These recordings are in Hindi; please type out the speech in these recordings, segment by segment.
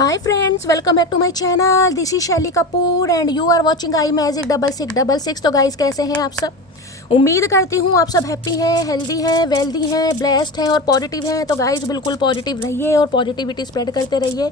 Hi friends, welcome back to my channel. This is शैली Kapoor and you are watching I magic 6666। तो गाइस कैसे हैं आप सब? उम्मीद करती हूँ आप सब हैप्पी हैं, हेल्दी हैं, वेल्दी हैं, ब्लेस्ड हैं और पॉजिटिव हैं। तो गाइस बिल्कुल पॉजिटिव रहिए और पॉजिटिविटी स्प्रेड करते रहिए।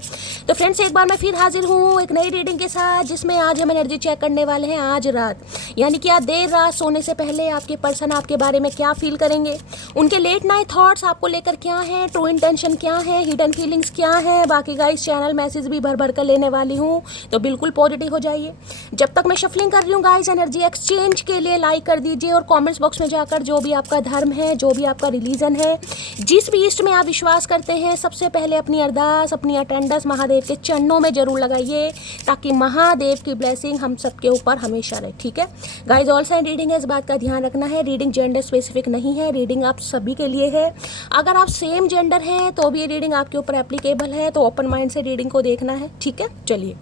तो फ्रेंड्स एक बार मैं फिर हाजिर हूँ एक नई रीडिंग के साथ, जिसमें आज हम एनर्जी चेक करने वाले हैं आज रात, यानी कि आज देर रात सोने से पहले आपके पर्सन आपके बारे में क्या फील करेंगे, उनके लेट नाइट थॉट्स आपको लेकर क्या हैं, ट्रू इंटेंशन क्या है, हिडन फीलिंग्स क्या है। बाकी गाइस चैनल मैसेज भी भर भर कर लेने वाली हूँ, तो बिल्कुल पॉजिटिव हो जाइए। जब तक मैं शफलिंग कर रही हूँ गाइस, एनर्जी एक्सचेंज के लिए लाइक कर दीजिए और कमेंट्स बॉक्स में जाकर जो भी आपका धर्म है, जो भी आपका रिलीजन है, जिस भी इष्ट में आप विश्वास करते हैं, सबसे पहले अपनी अरदास, अपनी अटेंडेंस महादेव के चरणों में जरूर लगाइए, ताकि महादेव की ब्लेसिंग हम सबके ऊपर हमेशा रहे। ठीक है गाइस, ऑल साइन रीडिंग है, इस बात का ध्यान रखना है। रीडिंग जेंडर स्पेसिफिक नहीं है, रीडिंग आप सभी के लिए है। अगर आप सेम जेंडर हैं तो भी ये रीडिंग आपके ऊपर एप्लीकेबल है, तो ओपन माइंड से रीडिंग को देखना है। ठीक है, चलिए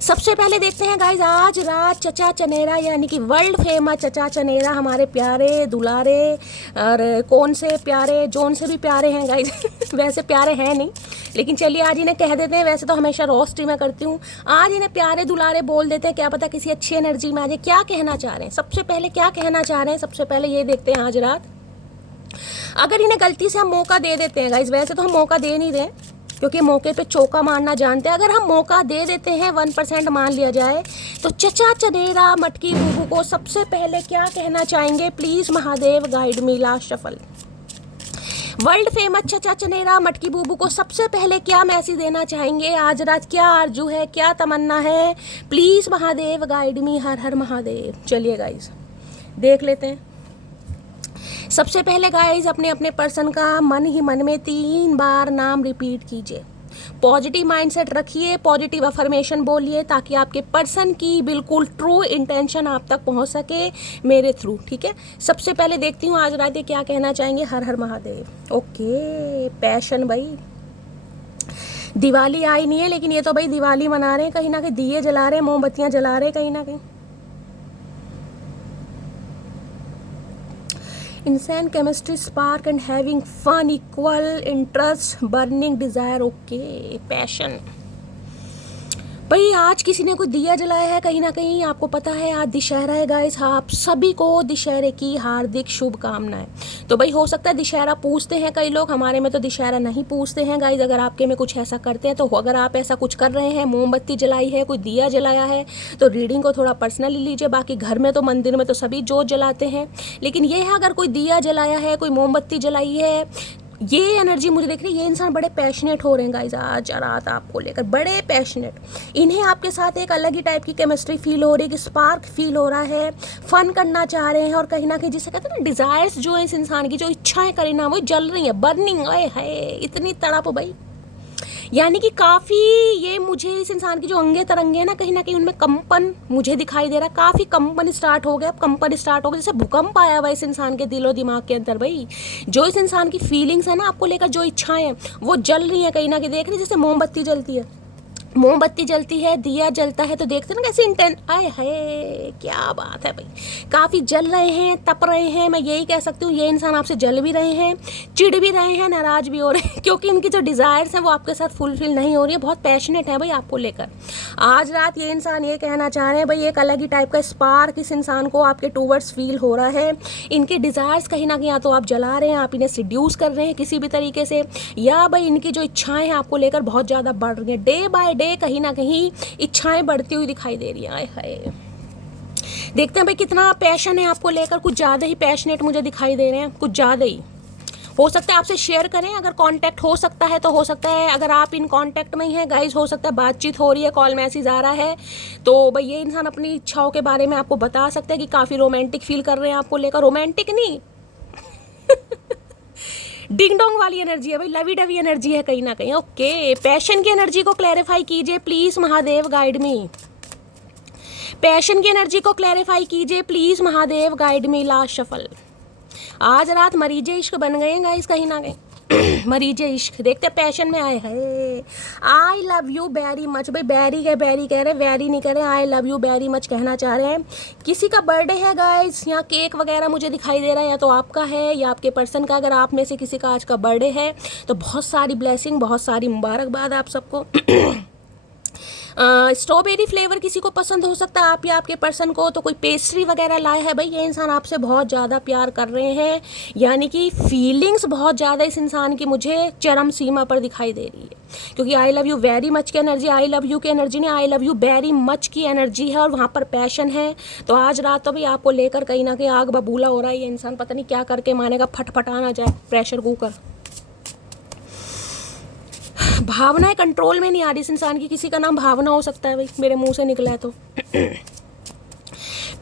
सबसे पहले देखते हैं गाइज आज रात चचा चनेरा, यानी कि वर्ल्ड फेमस चचा चनेरा, हमारे प्यारे दुलारे और कौन से प्यारे, जोन से भी प्यारे हैं गाइज वैसे प्यारे हैं नहीं, लेकिन चलिए आज इन्हें कह देते हैं। वैसे तो हमेशा रोस्टी में करती हूँ, आज इन्हें प्यारे दुलारे बोल देते हैं, क्या पता किसी अच्छी एनर्जी में आ जाए। क्या कहना चाह रहे हैं, सबसे पहले क्या कहना चाह रहे हैं, सबसे पहले ये देखते हैं आज रात। अगर इन्हें गलती से हम मौका दे देते हैं गाइज, वैसे तो हम मौका दे नहीं दें क्योंकि मौके पे चौका मारना जानते हैं, अगर हम मौका दे देते हैं 1% मान लिया जाए, तो चचा चनेरा मटकी बूबू को सबसे पहले क्या कहना चाहेंगे? Please Mahadev guide me, last shuffle. World famous चचा चनेरा मटकी बूबू को सबसे पहले क्या मैसेज देना चाहेंगे आज रात? क्या आरजू है, क्या तमन्ना है? प्लीज़ महादेव गाइड मी, हर हर महादेव। चलिए गाइज देख लेते हैं। सबसे पहले गाइज अपने अपने पर्सन का मन ही मन में 3 बार नाम रिपीट कीजिए, पॉजिटिव माइंडसेट रखिए, पॉजिटिव अफर्मेशन बोलिए, ताकि आपके पर्सन की बिल्कुल ट्रू इंटेंशन आप तक पहुंच सके मेरे थ्रू। ठीक है, सबसे पहले देखती हूँ आज रात ये क्या कहना चाहेंगे। हर हर महादेव। ओके, पैशन भाई, दिवाली आई नहीं है लेकिन ये तो भाई दिवाली मना रहे हैं, कहीं ना कहीं दिए जला रहे हैं, मोमबत्तियाँ जला रहे हैं कहीं ना कहीं। इंसान chemistry spark and having fun, equal interest, burning desire. Okay, passion भाई, आज किसी ने कोई दिया जलाया है कहीं ना कहीं, आपको पता है आज दशहरा है गाइस। आप सभी को दशहरे की हार्दिक शुभकामनाएं। तो भाई हो सकता है दशहरा पूछते हैं कई लोग, हमारे में तो दशहरा नहीं पूछते हैं गाइस। अगर आपके में कुछ ऐसा करते हैं, तो अगर आप ऐसा कुछ कर रहे हैं, मोमबत्ती जलाई है, कोई दिया जलाया है, तो रीडिंग को थोड़ा पर्सनली लीजिए। बाकी घर में तो मंदिर में तो सभी जोत जलाते हैं, लेकिन ये है अगर कोई दिया जलाया है, कोई मोमबत्ती जलाई है, ये एनर्जी मुझे देख रही है। ये इंसान बड़े पैशनेट हो रहे हैं गाइज आज रात आपको लेकर, बड़े पैशनेट। इन्हें आपके साथ एक अलग ही टाइप की केमिस्ट्री फील हो रही है, कि स्पार्क फील हो रहा है, फन करना चाह रहे हैं, और कहीं ना कहीं जिसे कहते हैं ना डिजायर्स, जो है इस इंसान की जो इच्छाएं करें ना, वो जल रही है, बर्निंग है, इतनी तड़प भाई। यानी कि काफ़ी ये मुझे इस इंसान की जो अंगे तरंगे हैं ना, कहीं ना कहीं उनमें कंपन मुझे दिखाई दे रहा है। काफ़ी कंपन स्टार्ट हो गया, अब कंपन स्टार्ट हो गया, जैसे भूकंप आया हुआ इस इंसान के दिलो दिमाग के अंदर भाई। जो इस इंसान की फीलिंग्स है ना आपको लेकर, जो इच्छाएं हैं वो जल रही हैं कहीं ना कहीं। देख रही जैसे मोमबत्ती जलती है, मोमबत्ती जलती है, दिया जलता है, तो देखते ना कैसे इंटेंट आए है, क्या बात है भाई। काफ़ी जल रहे हैं, तप रहे हैं, मैं यही कह सकती हूँ। ये इंसान आपसे जल भी रहे हैं, चिढ़ भी रहे हैं, नाराज़ भी हो रहे हैं, क्योंकि इनकी जो डिज़ायर्स हैं वो आपके साथ फुलफिल नहीं हो रही है। बहुत पैशनेट है भाई आपको लेकर। आज रात ये इंसान ये कहना चाह रहे हैं भाई, एक अलग ही टाइप का स्पार्क इस इंसान को आपके टूवर्ड्स फील हो रहा है। इनके डिज़ायर्स कहीं ना कहीं या तो आप जला रहे हैं, आप इन्हें सिड्यूस कर रहे हैं किसी भी तरीके से, या भाई इनकी जो इच्छाएँ हैं आपको लेकर बहुत ज़्यादा बढ़ रही हैं। डे बाय डे कहीं ना कहीं इच्छाएं बढ़ती हुई दिखाई दे रही हैं। आए हाय, देखते हैं भाई कितना पैशन है आपको लेकर। कुछ ज़्यादा ही पैशनेट मुझे दिखाई दे रहे हैं, कुछ ज़्यादा ही। हो सकता है आपसे शेयर करें, अगर कांटेक्ट हो सकता है तो हो सकता है, अगर आप इन कांटेक्ट में ही हैं गाइज, हो सकता है बातचीत हो रही है, कॉल मैसेज आ रहा है, तो भाई ये इंसान अपनी इच्छाओं के बारे में आपको बता सकते हैं कि काफ़ी रोमांटिक फील कर रहे हैं आपको लेकर। रोमांटिक नहीं डिंग डोंग वाली एनर्जी है भाई, लवी डवी एनर्जी है कहीं ना कहीं। ओके, पैशन की एनर्जी को क्लैरिफाई कीजिए please Mahadev guide me. Passion की एनर्जी को क्लैरिफाई कीजिए please Mahadev guide me, last shuffle. आज रात मरीजे इश्क बन गए हैं गाइस कहीं ना कहीं। मरीज इश्क देखते पैशन में आए हैं। आई लव यू वेरी मच। भाई बैरी कह रहे, वेरी नहीं कह रहे, आई लव यू वेरी मच कहना चाह रहे हैं। किसी का बर्थडे है गाइस, यहाँ केक वगैरह मुझे दिखाई दे रहा है, या तो आपका है या आपके पर्सन का। अगर आप में से किसी का आज का बर्थडे है तो बहुत सारी ब्लेसिंग, बहुत सारी मुबारकबाद आप सबको। स्ट्रॉबेरी फ्लेवर किसी को पसंद हो सकता है आप या आपके पर्सन को, तो कोई पेस्ट्री वगैरह लाए है। भाई ये इंसान आपसे बहुत ज़्यादा प्यार कर रहे हैं, यानी कि फीलिंग्स बहुत ज़्यादा इस इंसान की मुझे चरम सीमा पर दिखाई दे रही है, क्योंकि आई लव यू वेरी मच की एनर्जी, आई लव यू की एनर्जी नहीं, आई लव यू वेरी मच की एनर्जी है, और वहाँ पर पैशन है। तो आज रात तो भाई आपको लेकर कहीं ना कहीं आग बबूला हो रहा है ये इंसान, पता नहीं क्या करके मानेगा, फटफटा ना जाए प्रेशर कुकर। भावनाएं कंट्रोल में नहीं आ रही इस इंसान की। किसी का नाम भावना हो सकता है भाई, मेरे मुंह से निकला है तो।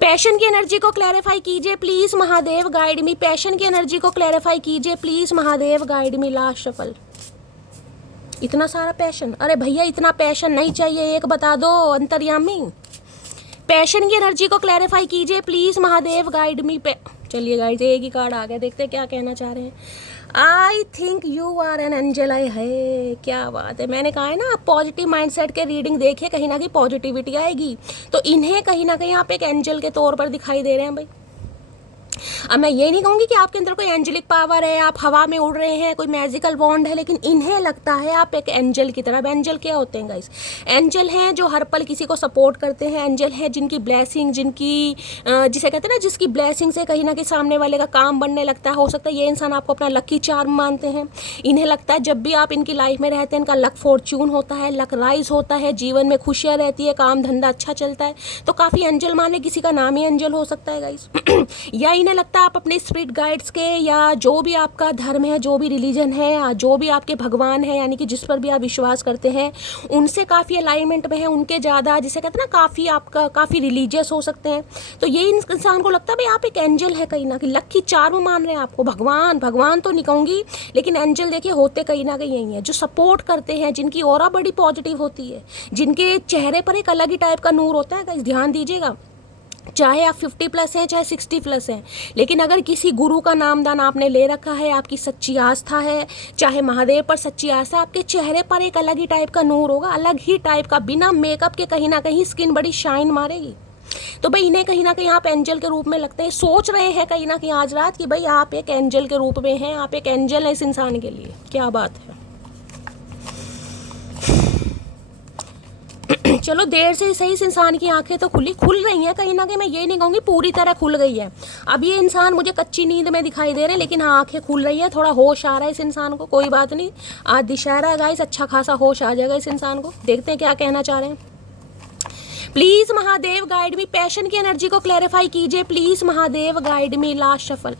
पैशन की एनर्जी को क्लैरिफाई कीजिए please Mahadev, guide me. Passion की एनर्जी को क्लैरिफाई कीजिए please Mahadev, guide me. Last shuffle. इतना सारा पैशन, अरे भैया इतना पैशन नहीं चाहिए, एक बता दो अंतर्यामी। पैशन की एनर्जी को क्लैरिफाई कीजिए प्लीज महादेव, गाइड मी। चलिए गाइड एक ही कार्ड आ गया, देखते हैं क्या कहना चाह रहे हैं। I think you are an angel. आई है, क्या बात है। मैंने कहा है ना आप पॉजिटिव माइंडसेट के रीडिंग देखिए, कहीं ना कहीं पॉजिटिविटी आएगी। तो इन्हें कहीं ना कहीं आप एक एंजल के तौर पर दिखाई दे रहे हैं भाई। अब मैं ये नहीं कहूँगी कि आपके अंदर कोई एंजेलिक पावर है, आप हवा में उड़ रहे हैं, कोई मैजिकल वॉन्ड है, लेकिन इन्हें लगता है आप एक एंजल की तरह। एंजल क्या होते हैं गाइस? एंजल हैं जो हर पल किसी को सपोर्ट करते हैं। एंजल हैं जिनकी ब्लेसिंग, जिनकी जिसे कहते हैं ना, जिसकी ब्लेसिंग से कहीं ना कहीं सामने वाले का काम बनने लगता है। हो सकता है ये इंसान आपको अपना लकी चार्म मानते हैं। इन्हें लगता है जब भी आप इनकी लाइफ में रहते हैं इनका लक फॉर्च्यून होता है, लक राइज होता है, जीवन में खुशियाँ रहती है, काम धंधा अच्छा चलता है। तो काफ़ी एंजल माने, किसी का नाम ही एंजल हो सकता है गाइस। या इन्हें लगता है आप अपने स्पिरिट गाइड्स के, या जो भी आपका धर्म है, जो भी रिलीजन है, जो भी आपके भगवान है, यानी कि जिस पर भी आप विश्वास करते हैं, उनसे काफ़ी अलाइनमेंट में है, उनके ज़्यादा जिसे कहते हैं ना काफ़ी आपका काफ़ी रिलीजियस हो सकते हैं। तो ये इंसान को लगता है भाई आप एक एंजल है, कहीं ना कहीं लकी चार्म मान रहे हैं आपको। भगवान तो नहीं कहूँगी, लेकिन एंजल देखिए होते कहीं ना कहीं यही है, जो सपोर्ट करते हैं, जिनकी ऑरा बड़ी पॉजिटिव होती है, जिनके चेहरे पर एक अलग ही टाइप का नूर होता है गाइस। ध्यान दीजिएगा, चाहे आप 50+ हैं चाहे 60+ हैं, लेकिन अगर किसी गुरु का नामदान आपने ले रखा है, आपकी सच्ची आस्था है, चाहे महादेव पर सच्ची आस्था, आपके चेहरे पर एक अलग ही टाइप का नूर होगा, अलग ही टाइप का, बिना मेकअप के कहीं ना कहीं स्किन बड़ी शाइन मारेगी। तो भाई इन्हें कहीं ना कहीं आप एंजल के रूप में लगते हैं, सोच रहे हैं कहीं ना कहीं आज रात कि भाई आप एक एंजल के रूप में हैं, आप एक एंजल हैं इस इंसान के लिए। क्या बात है। चलो देर से सही इस इंसान की आंखें तो खुल रही हैं कहीं ना कहीं। मैं ये नहीं कहूँगी पूरी तरह खुल गई है, अब ये इंसान मुझे कच्ची नींद में दिखाई दे रहे हैं, लेकिन हाँ आंखें खुल रही है, थोड़ा होश आ रहा है इस इंसान को। कोई बात नहीं, आज दशहरा है गाइस, अच्छा खासा होश आ जाएगा इस इंसान को। देखते हैं क्या कहना चाह रहे हैं। Please Mahadev guide me. Passion की एनर्जी को क्लैरिफाई कीजिए please Mahadev, guide me. Last shuffle.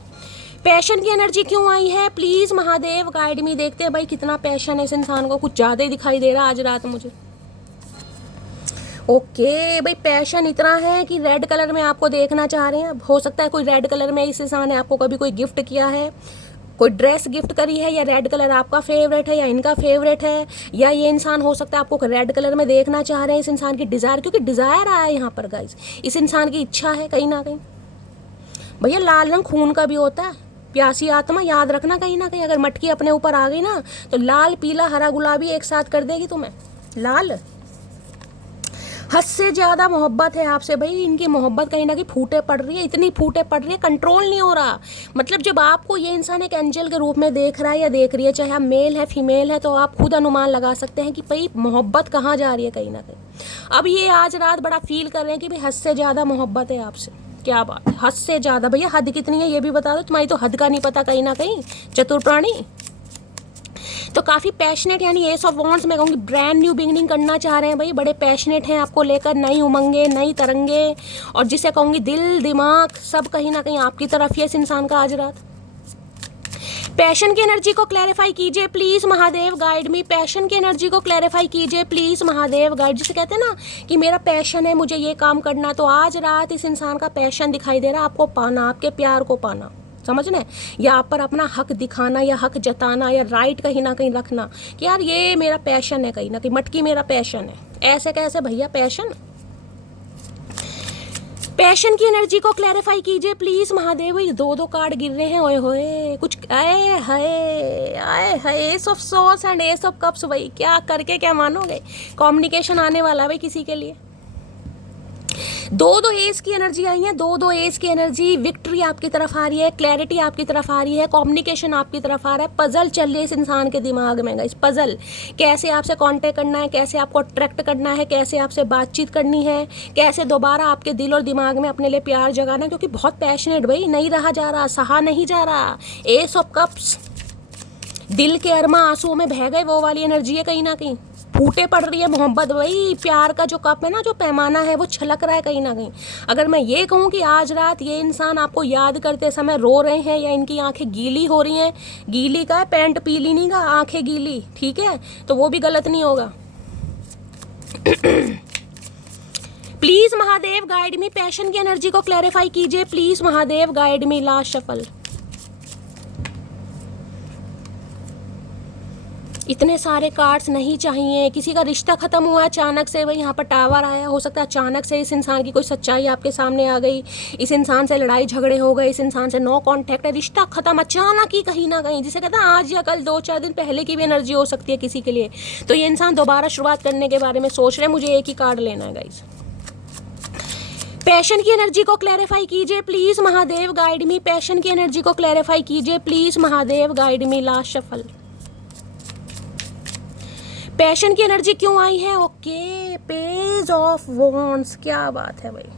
Passion की एनर्जी क्यों आई है प्लीज महादेव, गाइड मी। देखते हैं भाई कितना पैशन है इस इंसान को, कुछ ज़्यादा ही दिखाई दे रहा है आज रात मुझे। ओके भाई, पैशन इतना है कि रेड कलर में आपको देखना चाह रहे हैं। हो सकता है कोई रेड कलर में इस इंसान ने आपको कभी कोई गिफ्ट किया है, कोई ड्रेस गिफ्ट करी है, या रेड कलर आपका फेवरेट है या इनका फेवरेट है, या ये इंसान हो सकता है आपको रेड कलर में देखना चाह रहे हैं। इस इंसान की डिज़ायर, क्योंकि डिज़ायर आया है यहाँ पर गाइस, इस इंसान की इच्छा है कहीं ना कहीं। भैया लाल रंग खून का भी होता है, प्यासी आत्मा याद रखना कहीं ना कहीं। अगर मटकी अपने ऊपर आ गई ना तो लाल पीला हरा गुलाबी एक साथ कर देगी तुम्हें। लाल हद से ज़्यादा मोहब्बत है आपसे भाई। इनकी मोहब्बत कहीं ना कहीं फूटे पड़ रही है, इतनी फूटे पड़ रही है कंट्रोल नहीं हो रहा। मतलब जब आपको ये इंसान एक एंजल के रूप में देख रहा है या देख रही है, चाहे आप मेल है फीमेल है, तो आप खुद अनुमान लगा सकते हैं कि भाई मोहब्बत कहाँ जा रही है कहीं ना कहीं। अब ये आज रात बड़ा फील कर रहे हैं कि भाई हद से ज़्यादा मोहब्बत है आपसे। क्या बात है, हद से ज़्यादा। भैया हद कितनी है ये भी बता दो, तुम्हारी तो हद का नहीं पता कहीं ना कहीं, चतुर प्राणी। तो काफ़ी पैशनेट, यानी एस ऑफ वॉन्ड्स मैं कहूँगी ब्रांड न्यू बिगनिंग करना चाह रहे हैं भाई। बड़े पैशनेट हैं आपको लेकर, नई उमंगे, नई तरंगे, और जिसे कहूँगी दिल दिमाग सब कहीं ना कहीं आपकी तरफ ही है इस इंसान का आज रात। पैशन की एनर्जी को क्लैरिफाई कीजिए please Mahadev, guide me. Passion की एनर्जी को क्लैरिफाई कीजिए प्लीज महादेव, गाइड। जिसे कहते हैं ना कि मेरा पैशन है, मुझे ये काम करना, तो आज रात इस इंसान का पैशन दिखाई दे रहा है आपको पाना, आपके प्यार को पाना, समझ रहे हैं, या आप पर अपना हक दिखाना या हक जताना या राइट कहीं ना कहीं रखना कि यार ये मेरा पैशन है, कहीं ना कहीं मटकी मेरा पैशन है। ऐसे कैसे भैया पैशन। पैशन की एनर्जी को क्लैरिफाई कीजिए प्लीज महादेव। भाई दो दो कार्ड गिर रहे हैं, ओए होए कुछ आए हाय ace of swords and ace of cups. भाई क्या करके क्या मानोगे, कम्युनिकेशन आने वाला भाई किसी के लिए। दो दो एस की एनर्जी आई है, दो दो एस की एनर्जी। विक्ट्री आपकी तरफ आ रही है, क्लैरिटी आपकी तरफ आ रही है, कम्युनिकेशन आपकी तरफ आ रहा है। पजल चल रही है इस इंसान के दिमाग में गाइस, पजल। कैसे आपसे कांटेक्ट करना है, कैसे आपको अट्रैक्ट करना है, कैसे आपसे बातचीत करनी है, कैसे दोबारा आपके दिल और दिमाग में अपने लिए प्यार जगाना है, क्योंकि बहुत पैशनेट भाई, नहीं रहा जा रहा, सहा नहीं जा रहा। एस ऑफ कप्स, दिल के अरमा आंसुओं में बह गए, वो वाली एनर्जी है कहीं ना कहीं। फूटे पड़ रही है मोहब्बत भाई, प्यार का जो कप है ना, जो पैमाना है वो छलक रहा है कहीं ना कहीं। अगर मैं ये कहूँ कि आज रात ये इंसान आपको याद करते समय रो रहे हैं या इनकी आंखें गीली हो रही हैं, गीली का है, पैंट पीली नहीं का, आंखें गीली, ठीक है, तो वो भी गलत नहीं होगा। Please Mahadev guide me, passion की एनर्जी को क्लैरिफाई कीजिए please Mahadev guide me. Last shuffle. इतने सारे कार्ड्स नहीं चाहिए। किसी का रिश्ता खत्म हुआ अचानक से, वही यहाँ पर टावर आया, हो सकता है अचानक से इस इंसान की कोई सच्चाई आपके सामने आ गई, इस इंसान से लड़ाई झगड़े हो गए, इस इंसान से नो कांटेक्ट है, रिश्ता खत्म अचानक ही कहीं ना कहीं, जिसे कहते हैं आज या कल, 2-4 दिन पहले की भी एनर्जी हो सकती है किसी के लिए। तो ये इंसान दोबारा शुरुआत करने के बारे में सोच रहे हैं। मुझे एक ही कार्ड लेना है गाइस। पैशन की एनर्जी को क्लैरिफाई कीजिए please Mahadev guide me, passion की एनर्जी को क्लैरिफाई कीजिए please Mahadev guide me. Last shuffle. Passion की एनर्जी क्यों आई है? ओके, पेज ऑफ वॉन्ड्स, क्या बात है भाई।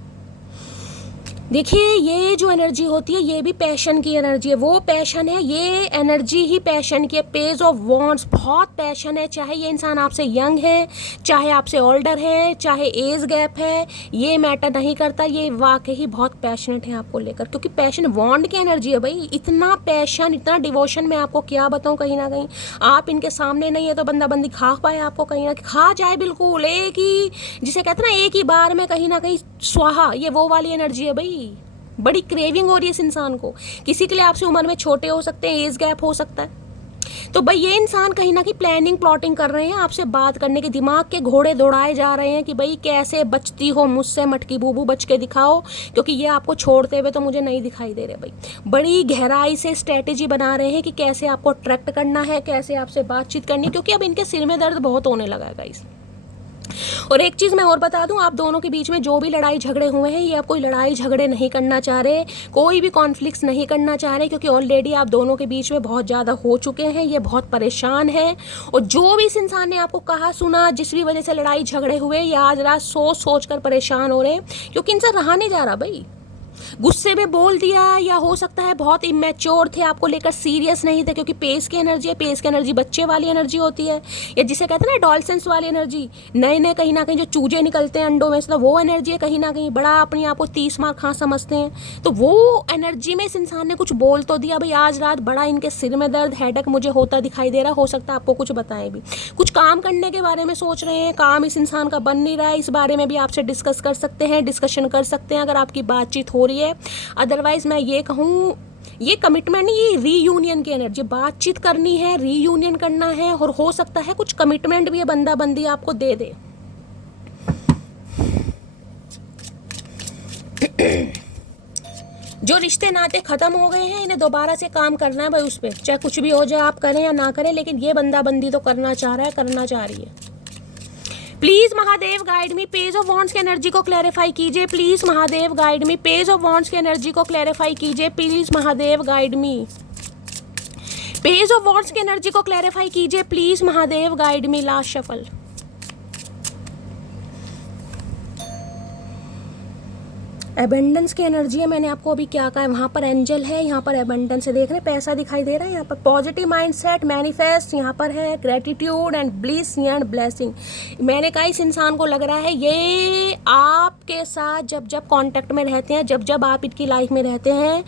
देखिए ये जो एनर्जी होती है ये भी पैशन की एनर्जी है, वो पैशन है, ये एनर्जी ही पैशन की है। पेज ऑफ वॉन्ड्स, बहुत पैशन है, चाहे ये इंसान आपसे यंग है, चाहे आपसे ओल्डर है, चाहे एज गैप है, ये मैटर नहीं करता, ये वाकई बहुत पैशनेट है आपको लेकर, क्योंकि पैशन वॉन्ड की एनर्जी है भाई। इतना पैशन, इतना डिवोशन, मैं आपको क्या बताऊँ, कहीं ना कहीं आप इनके सामने नहीं है तो बंदा बंदी खा पाए आपको, कहीं ना खा जाए बिल्कुल, एक ही, जिसे कहते हैं ना एक ही बार में कहीं ना कहीं स्वाहा, ये वो वाली एनर्जी है भाई। बड़ी क्रेविंग हो रही है इस इंसान को। किसी के लिए आपसे उम्र में छोटे हो सकते हैं, एज गैप हो सकता है, तो भाई ये इंसान कहीं ना कहीं प्लानिंग प्लॉटिंग कर रहे हैं आपसे बात करने के, दिमाग के घोड़े दौड़ाए जा रहे हैं कि भाई कैसे बचती हो मुझसे मटकी बूबू, बच के दिखाओ, क्योंकि ये आपको छोड़ते हुए तो मुझे नहीं दिखाई दे रहे भाई। बड़ी गहराई से स्ट्रेटेजी बना रहे हैं कि कैसे आपको अट्रैक्ट करना है, कैसे आपसे बातचीत करनी है, क्योंकि अब इनके सिर में दर्द बहुत होने लगा है गाइस। और एक चीज़ मैं और बता दूं, आप दोनों के बीच में जो भी लड़ाई झगड़े हुए हैं, ये अब कोई लड़ाई झगड़े नहीं करना चाह रहे, कोई भी कॉन्फ्लिक्ट्स नहीं करना चाह रहे, क्योंकि ऑलरेडी आप दोनों के बीच में बहुत ज़्यादा हो चुके हैं, ये बहुत परेशान है। और जो भी इस इंसान ने आपको कहा सुना, जिस भी वजह से लड़ाई झगड़े हुए, ये आज रात सोच कर परेशान हो रहे हैं, क्योंकि इनसे रहा नहीं जा रहा भाई। गुस्से में बोल दिया, या हो सकता है बहुत इमेच्योर थे, आपको लेकर सीरियस नहीं थे, क्योंकि पेस की एनर्जी है, पेस की एनर्जी बच्चे वाली एनर्जी होती है, या जिसे कहते हैं ना डॉल्फिन्स वाली एनर्जी, नए नए कहीं ना कहीं जो चूजे निकलते हैं अंडों में से, तो वो एनर्जी है कहीं ना कहीं, बड़ा अपने आप को 30 मार खा समझते हैं, तो वो एनर्जी में इस इंसान ने कुछ बोल तो दिया भाई। आज रात बड़ा इनके सिर में दर्द, हेडेक मुझे होता दिखाई दे रहा, हो सकता है आपको कुछ बताएं भी, कुछ काम करने के बारे में सोच रहे हैं, काम इस इंसान का बन नहीं रहा है, इस बारे में भी आपसे डिस्कस कर सकते हैं, डिस्कशन कर सकते हैं अगर आपकी बातचीत हो रही है। अदरवाइज मैं ये कहूँ, ये कमिटमेंट नहीं, ये रीयूनियन की एनर्जी, बातचीत करनी है, रीयूनियन करना है, और हो सकता है कुछ कमिटमेंट भी ये बंदा बंदी आपको दे दे। जो रिश्ते नाते खत्म हो गए हैं, इन्हें दोबारा से काम करना है भाई उस पर, चाहे कुछ भी हो जाए, आप करें या ना करें, लेकिन ये बंदा बंदी तो करना चाह रहा है, करना चाह रही है। Please Mahadev guide me, page of wands की एनर्जी को क्लैरिफाई कीजिए please Mahadev guide me, page of wands की एनर्जी को क्लैरिफाई कीजिए please Mahadev guide me, page of wands की एनर्जी को क्लैरिफाई कीजिए please Mahadev guide me. Last shuffle. Abundance की एनर्जी है, मैंने आपको अभी क्या कहा है, वहाँ पर एंजल है, यहाँ पर एबेंडेंस है, देख रहे हैं पैसा दिखाई दे रहा है, यहाँ पर पॉजिटिव माइंडसेट, मैनिफेस्ट, यहाँ पर है gratitude and bliss and blessing. मैंने कहा इस इंसान को लग रहा है ये आपके साथ जब जब कांटेक्ट में रहते हैं, जब जब आप इनकी लाइफ में रहते हैं,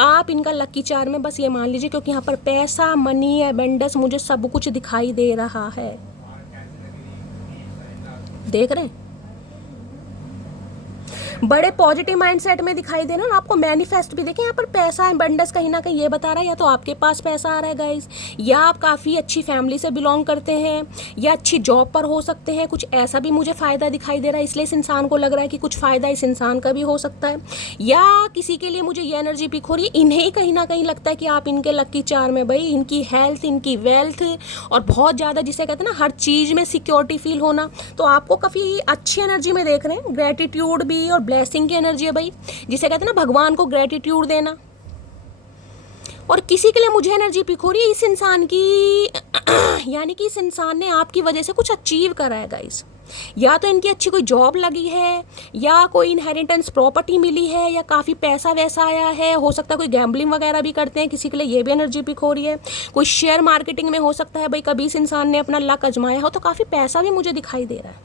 आप इनका लकी चार्म में, बस ये मान लीजिए, क्योंकि यहाँ पर पैसा, मनी, एबेंडेंस, मुझे सब कुछ दिखाई दे रहा है, देख रहे हैं। बड़े पॉजिटिव माइंडसेट में दिखाई दे रहे हो ना आपको। मैनिफेस्ट भी देखें यहाँ पर पैसा एबंडेंस कहीं ना कहीं ये बता रहा है, या तो आपके पास पैसा आ रहा है गाइस, या आप काफ़ी अच्छी फैमिली से बिलोंग करते हैं, या अच्छी जॉब पर हो सकते हैं, कुछ ऐसा भी मुझे फ़ायदा दिखाई दे रहा है, इसलिए इस इंसान को लग रहा है कि कुछ फ़ायदा इस इंसान का भी हो सकता है। या किसी के लिए मुझे ये एनर्जी पिक हो रही है, इन्हें कहीं ना कहीं लगता है कि आप इनके लकी चार्म में भाई, इनकी हेल्थ, इनकी वेल्थ और बहुत ज़्यादा जिसे कहते हैं ना हर चीज़ में सिक्योरिटी फील होना, तो आपको काफ़ी अच्छी एनर्जी में देख रहे हैं। ग्रेटिट्यूड भी और ब्लेसिंग की एनर्जी है भाई, जिसे कहते हैं ना भगवान को ग्रेटिट्यूड देना। और किसी के लिए मुझे एनर्जी पिक हो रही है इस इंसान की यानी कि इस इंसान ने आपकी वजह से कुछ अचीव करा है गाइस, या तो इनकी अच्छी कोई जॉब लगी है, या कोई इनहेरिटेंस प्रॉपर्टी मिली है, या काफ़ी पैसा वैसा आया है, हो सकता है कोई गैम्बलिंग वगैरह भी करते हैं, किसी के लिए ये भी एनर्जी पिक हो रही है। कोई शेयर मार्केटिंग में हो सकता है भाई, कभी इस इंसान ने अपना लक आजमाया हो, तो काफ़ी पैसा भी मुझे दिखाई दे रहा है।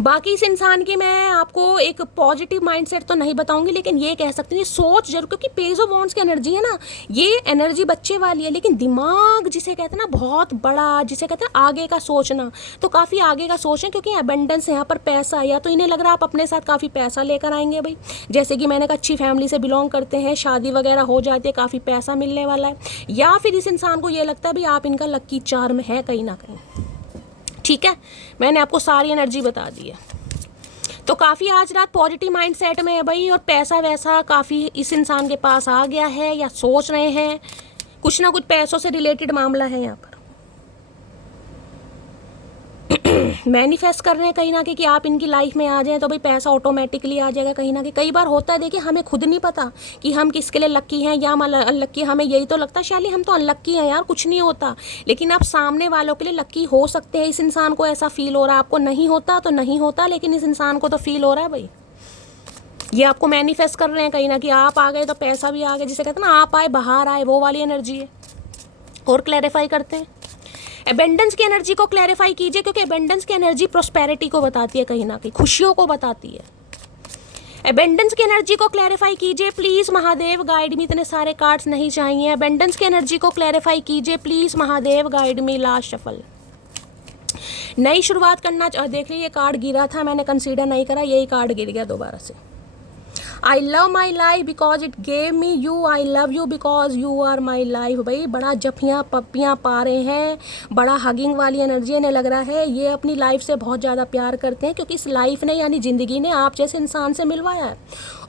बाकी इस इंसान की मैं आपको एक पॉजिटिव माइंडसेट तो नहीं बताऊंगी, लेकिन ये कह सकती हूँ सोच जरूर, क्योंकि पेज ऑफ वॉन्ड्स की एनर्जी है ना, ये एनर्जी बच्चे वाली है, लेकिन दिमाग जिसे कहते हैं ना बहुत बड़ा, जिसे कहते हैं आगे का सोचना, तो काफ़ी आगे का सोचें, क्योंकि अबंडेंस यहाँ पर पैसा, या तो इन्हें लग रहा है आप अपने साथ काफ़ी पैसा लेकर आएंगे भाई, जैसे कि मैंने कहा अच्छी फैमिली से बिलोंग करते हैं, शादी वगैरह हो जाती है, काफ़ी पैसा मिलने वाला है, या फिर इस इंसान को ये लगता है भाई आप इनका लकी चार्म है कहीं ना कहीं। ठीक है, मैंने आपको सारी एनर्जी बता दी है। तो काफ़ी आज रात पॉजिटिव माइंडसेट में है भाई, और पैसा वैसा काफ़ी इस इंसान के पास आ गया है, या सोच रहे हैं कुछ ना कुछ पैसों से रिलेटेड मामला है यहाँ पर। मैनिफेस्ट कर रहे हैं कहीं ना कहीं कि आप इनकी लाइफ में आ जाएं, तो भाई पैसा ऑटोमेटिकली आ जाएगा कहीं ना कहीं। कई बार होता है देखिए, हमें खुद नहीं पता कि हम किसके लिए लक्की हैं या हम अनलक्की, हमें यही तो लगता है शैली हम तो अनलक्की हैं यार, कुछ नहीं होता, लेकिन आप सामने वालों के लिए लक्की हो सकते हैं। इस इंसान को ऐसा फील हो रहा है, आपको नहीं होता तो नहीं होता, लेकिन इस इंसान को तो फील हो रहा है भाई, ये आपको मैनिफेस्ट कर रहे हैं कहीं ना कि आप आ गए तो पैसा भी आ गया, जिसे कहते हैं ना आप आए बाहर आए, वो वाली एनर्जी है। और क्लैरिफाई करते हैं, एबेंडेंस की एनर्जी को क्लैरिफाई कीजिए, क्योंकि एबेंडेंस की एनर्जी प्रोस्पेरिटी को बताती है, कहीं ना कहीं खुशियों को बताती है। एबेंडेंस की एनर्जी को क्लैरिफाई कीजिए प्लीज़ महादेव, गाइड में इतने सारे कार्ड्स नहीं चाहिए। एबेंडेंस की एनर्जी को क्लैरिफाई कीजिए प्लीज़ महादेव, गाइड में लास्ट शफल। नई शुरुआत करना देख लीजिए, कार्ड गिरा था, मैंने कंसीडर नहीं करा, यही कार्ड गिर गया दोबारा से। I love my life because it gave me you, I love you because you are my life. भाई बड़ा जफियाँ पप्पियाँ पा रहे हैं, बड़ा हगिंग वाली एनर्जी इन्हें लग रहा है, ये अपनी लाइफ से बहुत ज़्यादा प्यार करते हैं, क्योंकि इस लाइफ ने यानी ज़िंदगी ने आप जैसे इंसान से मिलवाया है,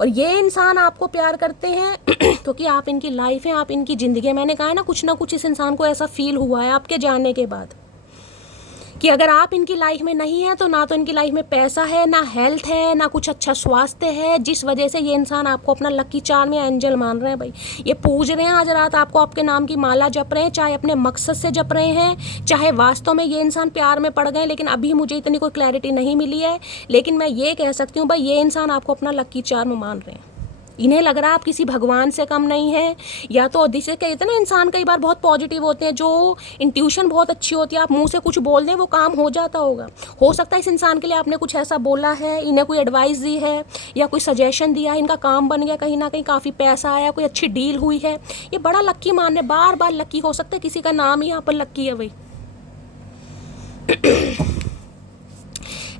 और ये इंसान आपको प्यार करते हैं क्योंकि आप इनकी लाइफ हैं, आप इनकी ज़िंदगी है। मैंने कहा है ना कुछ इस इंसान को ऐसा फील हुआ है आपके जाने के बाद कि अगर आप इनकी लाइफ में नहीं हैं, तो ना तो इनकी लाइफ में पैसा है, ना हेल्थ है, ना कुछ अच्छा स्वास्थ्य है, जिस वजह से ये इंसान आपको अपना लकी चार्म या एंजल मान रहे हैं भाई। ये पूज रहे हैं आज रात आपको, आपके नाम की माला जप रहे हैं, चाहे अपने मकसद से जप रहे हैं, चाहे वास्तव में ये इंसान प्यार में पड़ गए, लेकिन अभी मुझे इतनी कोई क्लैरिटी नहीं मिली है, लेकिन मैं ये कह सकती हूँ भाई ये इंसान आपको अपना लकी चार्म मान रहे हैं। इन्हें लग रहा है आप किसी भगवान से कम नहीं है, या तो जिसे कहते हैं ना इंसान कई बार बहुत पॉजिटिव होते हैं, जो इंट्यूशन बहुत अच्छी होती है, आप मुंह से कुछ बोल दें वो काम हो जाता होगा। हो सकता है इस इंसान के लिए आपने कुछ ऐसा बोला है, इन्हें कोई एडवाइस दी है या कोई सजेशन दिया है, इनका काम बन गया, कहीं ना कहीं काफ़ी पैसा आया, कोई अच्छी डील हुई है, ये बड़ा लक्की मान रहे, बार बार लक्की हो सकता है, किसी का नाम ही यहाँ पर लक्की है भाई।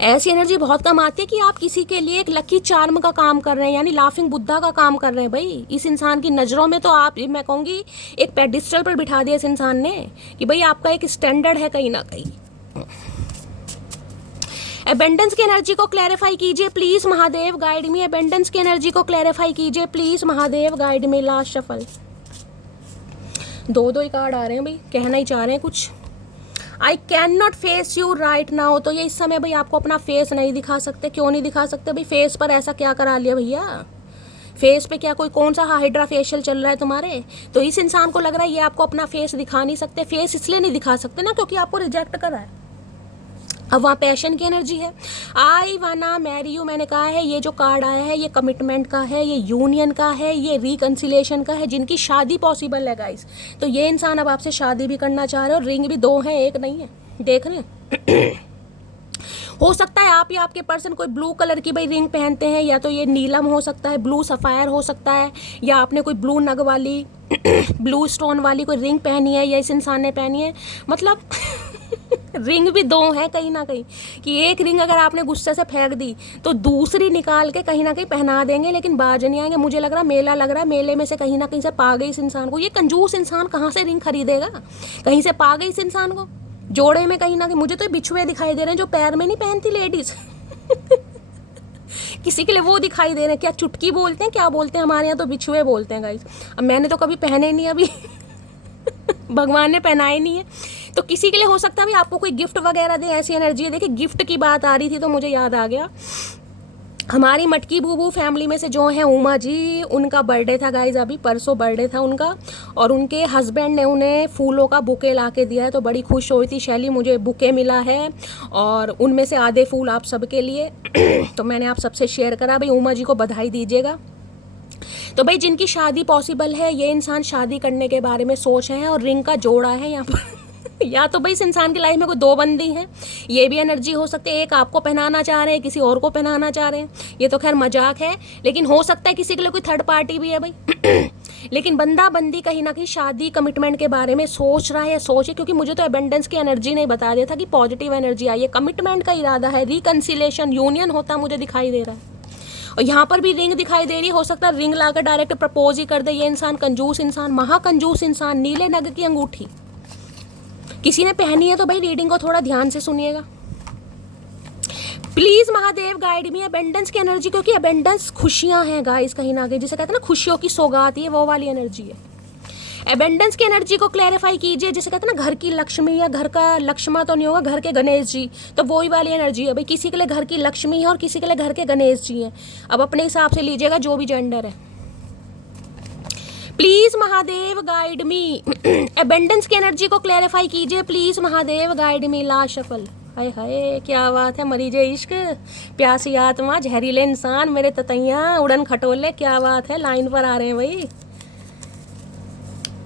ऐसी एनर्जी बहुत कम आती है कि आप किसी के लिए एक लकी चार्म का काम कर रहे हैं, यानी लाफिंग बुद्धा का काम कर रहे हैं भाई। इस इंसान की नज़रों में तो आप, मैं कहूँगी एक पेडिस्टल पर बिठा दिया इस इंसान ने कि भाई आपका एक स्टैंडर्ड है कहीं ना कहीं। एबेंडेंस की एनर्जी को क्लैरिफाई कीजिए please Mahadev, guide me. Abundance की एनर्जी को क्लैरिफाई कीजिए please Mahadev, guide me last shuffle. दो ही कार्ड आ रहे हैं भाई, कहना ही चाह रहे हैं कुछ। आई can not face you right now, तो ये इस समय भाई आपको अपना फेस नहीं दिखा सकते। क्यों नहीं दिखा सकते भाई? फेस पर ऐसा क्या करा लिया भैया? फेस पे क्या कोई कौन सा हाइड्रा फेशियल चल रहा है तुम्हारे? तो इस इंसान को लग रहा है ये आपको अपना फेस दिखा नहीं सकते। फेस इसलिए नहीं दिखा सकते ना क्योंकि आपको रिजेक्ट करा है। अब वहाँ पैशन की एनर्जी है, आई वाना मैरी यू। मैंने कहा है ये जो कार्ड आया है ये कमिटमेंट का है, ये यूनियन का है, ये रिकन्सिलेशन का है, जिनकी शादी पॉसिबल है गाइस। तो ये इंसान अब आपसे शादी भी करना चाह रहे हो, रिंग भी 2 हैं, 1 नहीं है, देख रहे हैं। हो सकता है आप या आपके पर्सन कोई ब्लू कलर की भाई रिंग पहनते हैं, या तो ये नीलम हो सकता है, ब्लू सफ़ायर हो सकता है, या आपने कोई ब्लू नग वाली ब्लू स्टोन वाली कोई रिंग पहनी है, या इस इंसान ने पहनी है। मतलब रिंग भी दो हैं कहीं ना कहीं, कि एक रिंग अगर आपने गुस्से से फेंक दी तो दूसरी निकाल के कहीं ना कहीं पहना देंगे, लेकिन बाज नहीं आएंगे। मुझे लग रहा मेला लग रहा है, मेले में से कहीं ना कहीं से पा गई इस इंसान को। ये कंजूस इंसान कहाँ से रिंग खरीदेगा, कहीं से पा गई इस इंसान को जोड़े में कहीं ना कहीं। मुझे तो बिछुए दिखाई दे रहे हैं जो पैर में नहीं पहनती लेडीज किसी के लिए वो दिखाई दे रहे हैं। क्या चुटकी बोलते हैं, क्या बोलते हैं, हमारे यहाँ तो बिछुए बोलते हैं गाइस। अब मैंने तो कभी पहने नहीं अभी भगवान ने पहनाए नहीं है, तो किसी के लिए हो सकता है भी आपको कोई गिफ्ट वगैरह दे, ऐसी एनर्जी है। देखिए गिफ्ट की बात आ रही थी तो मुझे याद आ गया, हमारी मटकी बूबू फैमिली में से जो है उमा जी, उनका बर्थडे था गाइज, अभी परसों बर्थडे था उनका, और उनके हस्बैंड ने उन्हें फूलों का बुके ला के दिया है, तो बड़ी खुश हुई थी शैली, मुझे बुके मिला है और उनमें से आधे फूल आप सबके लिए तो मैंने आप सबसे शेयर करा, भाई उमा जी को बधाई दीजिएगा। तो भाई जिनकी शादी पॉसिबल है, ये इंसान शादी करने के बारे में सोच है और रिंग का जोड़ा है यहाँ पर या तो भाई इस इंसान की लाइफ में कोई दो बंदी हैं, ये भी एनर्जी हो सकती है, एक आपको पहनाना चाह रहे हैं, किसी और को पहनाना चाह रहे हैं। ये तो खैर मजाक है, लेकिन हो सकता है किसी के लिए कोई थर्ड पार्टी भी है भाई लेकिन बंदा बंदी कहीं ना कहीं शादी कमिटमेंट के बारे में सोच रहा है, सोचे, क्योंकि मुझे तो एबेंडेंस की एनर्जी नहीं बता दिया था कि पॉजिटिव एनर्जी आई है, कमिटमेंट का इरादा है, रिकन्सिलेशन, यूनियन होता मुझे दिखाई दे रहा है। और यहाँ पर भी रिंग दिखाई दे रही, हो सकता है रिंग लाकर डायरेक्ट प्रपोज ही कर दे ये इंसान। कंजूस इंसान, महाकंजूस इंसान, नीले नग की अंगूठी किसी ने पहनी है तो भाई रीडिंग को थोड़ा ध्यान से सुनिएगा please. Mahadev guide me abundance की एनर्जी, क्योंकि अबेंडेंस खुशियां हैं गाइस कहीं ना कहीं, जिसे कहते हैं ना खुशियों की सौगात, ये वो वाली एनर्जी है। अबेंडेंस की एनर्जी को क्लैरिफाई कीजिए, जिसे कहते हैं ना घर की लक्ष्मी, या घर का लक्ष्मा तो नहीं होगा, घर के गणेश जी, तो वही वाली एनर्जी है भाई। किसी के लिए घर की लक्ष्मी है और किसी के लिए घर के गणेश जी हैं। अब अपने हिसाब से लीजिएगा जो भी जेंडर है। Please Mahadev guide me abundance की एनर्जी को क्लैरिफाई कीजिए प्लीज महादेव गाइड मी। ला शफल, हाय हाय क्या बात है, मरीजे इश्क, प्यासी आत्मा, जहरीले इंसान, मेरे ततैया, उड़न खटोले, क्या बात है, लाइन पर आ रहे हैं भाई।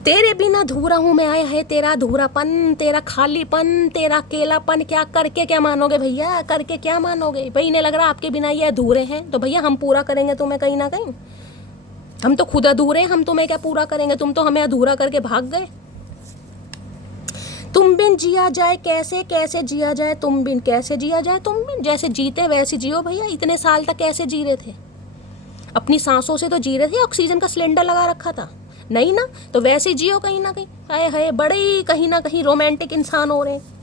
तेरे बिना अधूरा हूँ मैं, आया है तेरा अधूरापन, तेरा खालीपन, तेरा अकेलापन, क्या करके क्या मानोगे भैया, करके क्या मानोगे भाई। इन्हें लग रहा है आपके बिना ये अधूरे हैं, तो भैया हम पूरा करेंगे तुम्हें कहीं ना कहीं। हम तो खुद अधूरे हैं, हम तुम्हें क्या पूरा करेंगे, तुम तो हमें अधूरा करके भाग गए। तुम बिन जिया जाए कैसे, कैसे जिया जाए तुम बिन, कैसे जिया जाए तुम बिन, जैसे जीते वैसे जियो भैया। इतने साल तक कैसे जी रहे थे, अपनी सांसों से तो जी रहे थे, ऑक्सीजन का सिलेंडर लगा रखा था नहीं ना, तो वैसे जियो कहीं ना कहीं। हाय हाय बड़े ही कहीं ना कहीं रोमांटिक इंसान हो रहे हैं।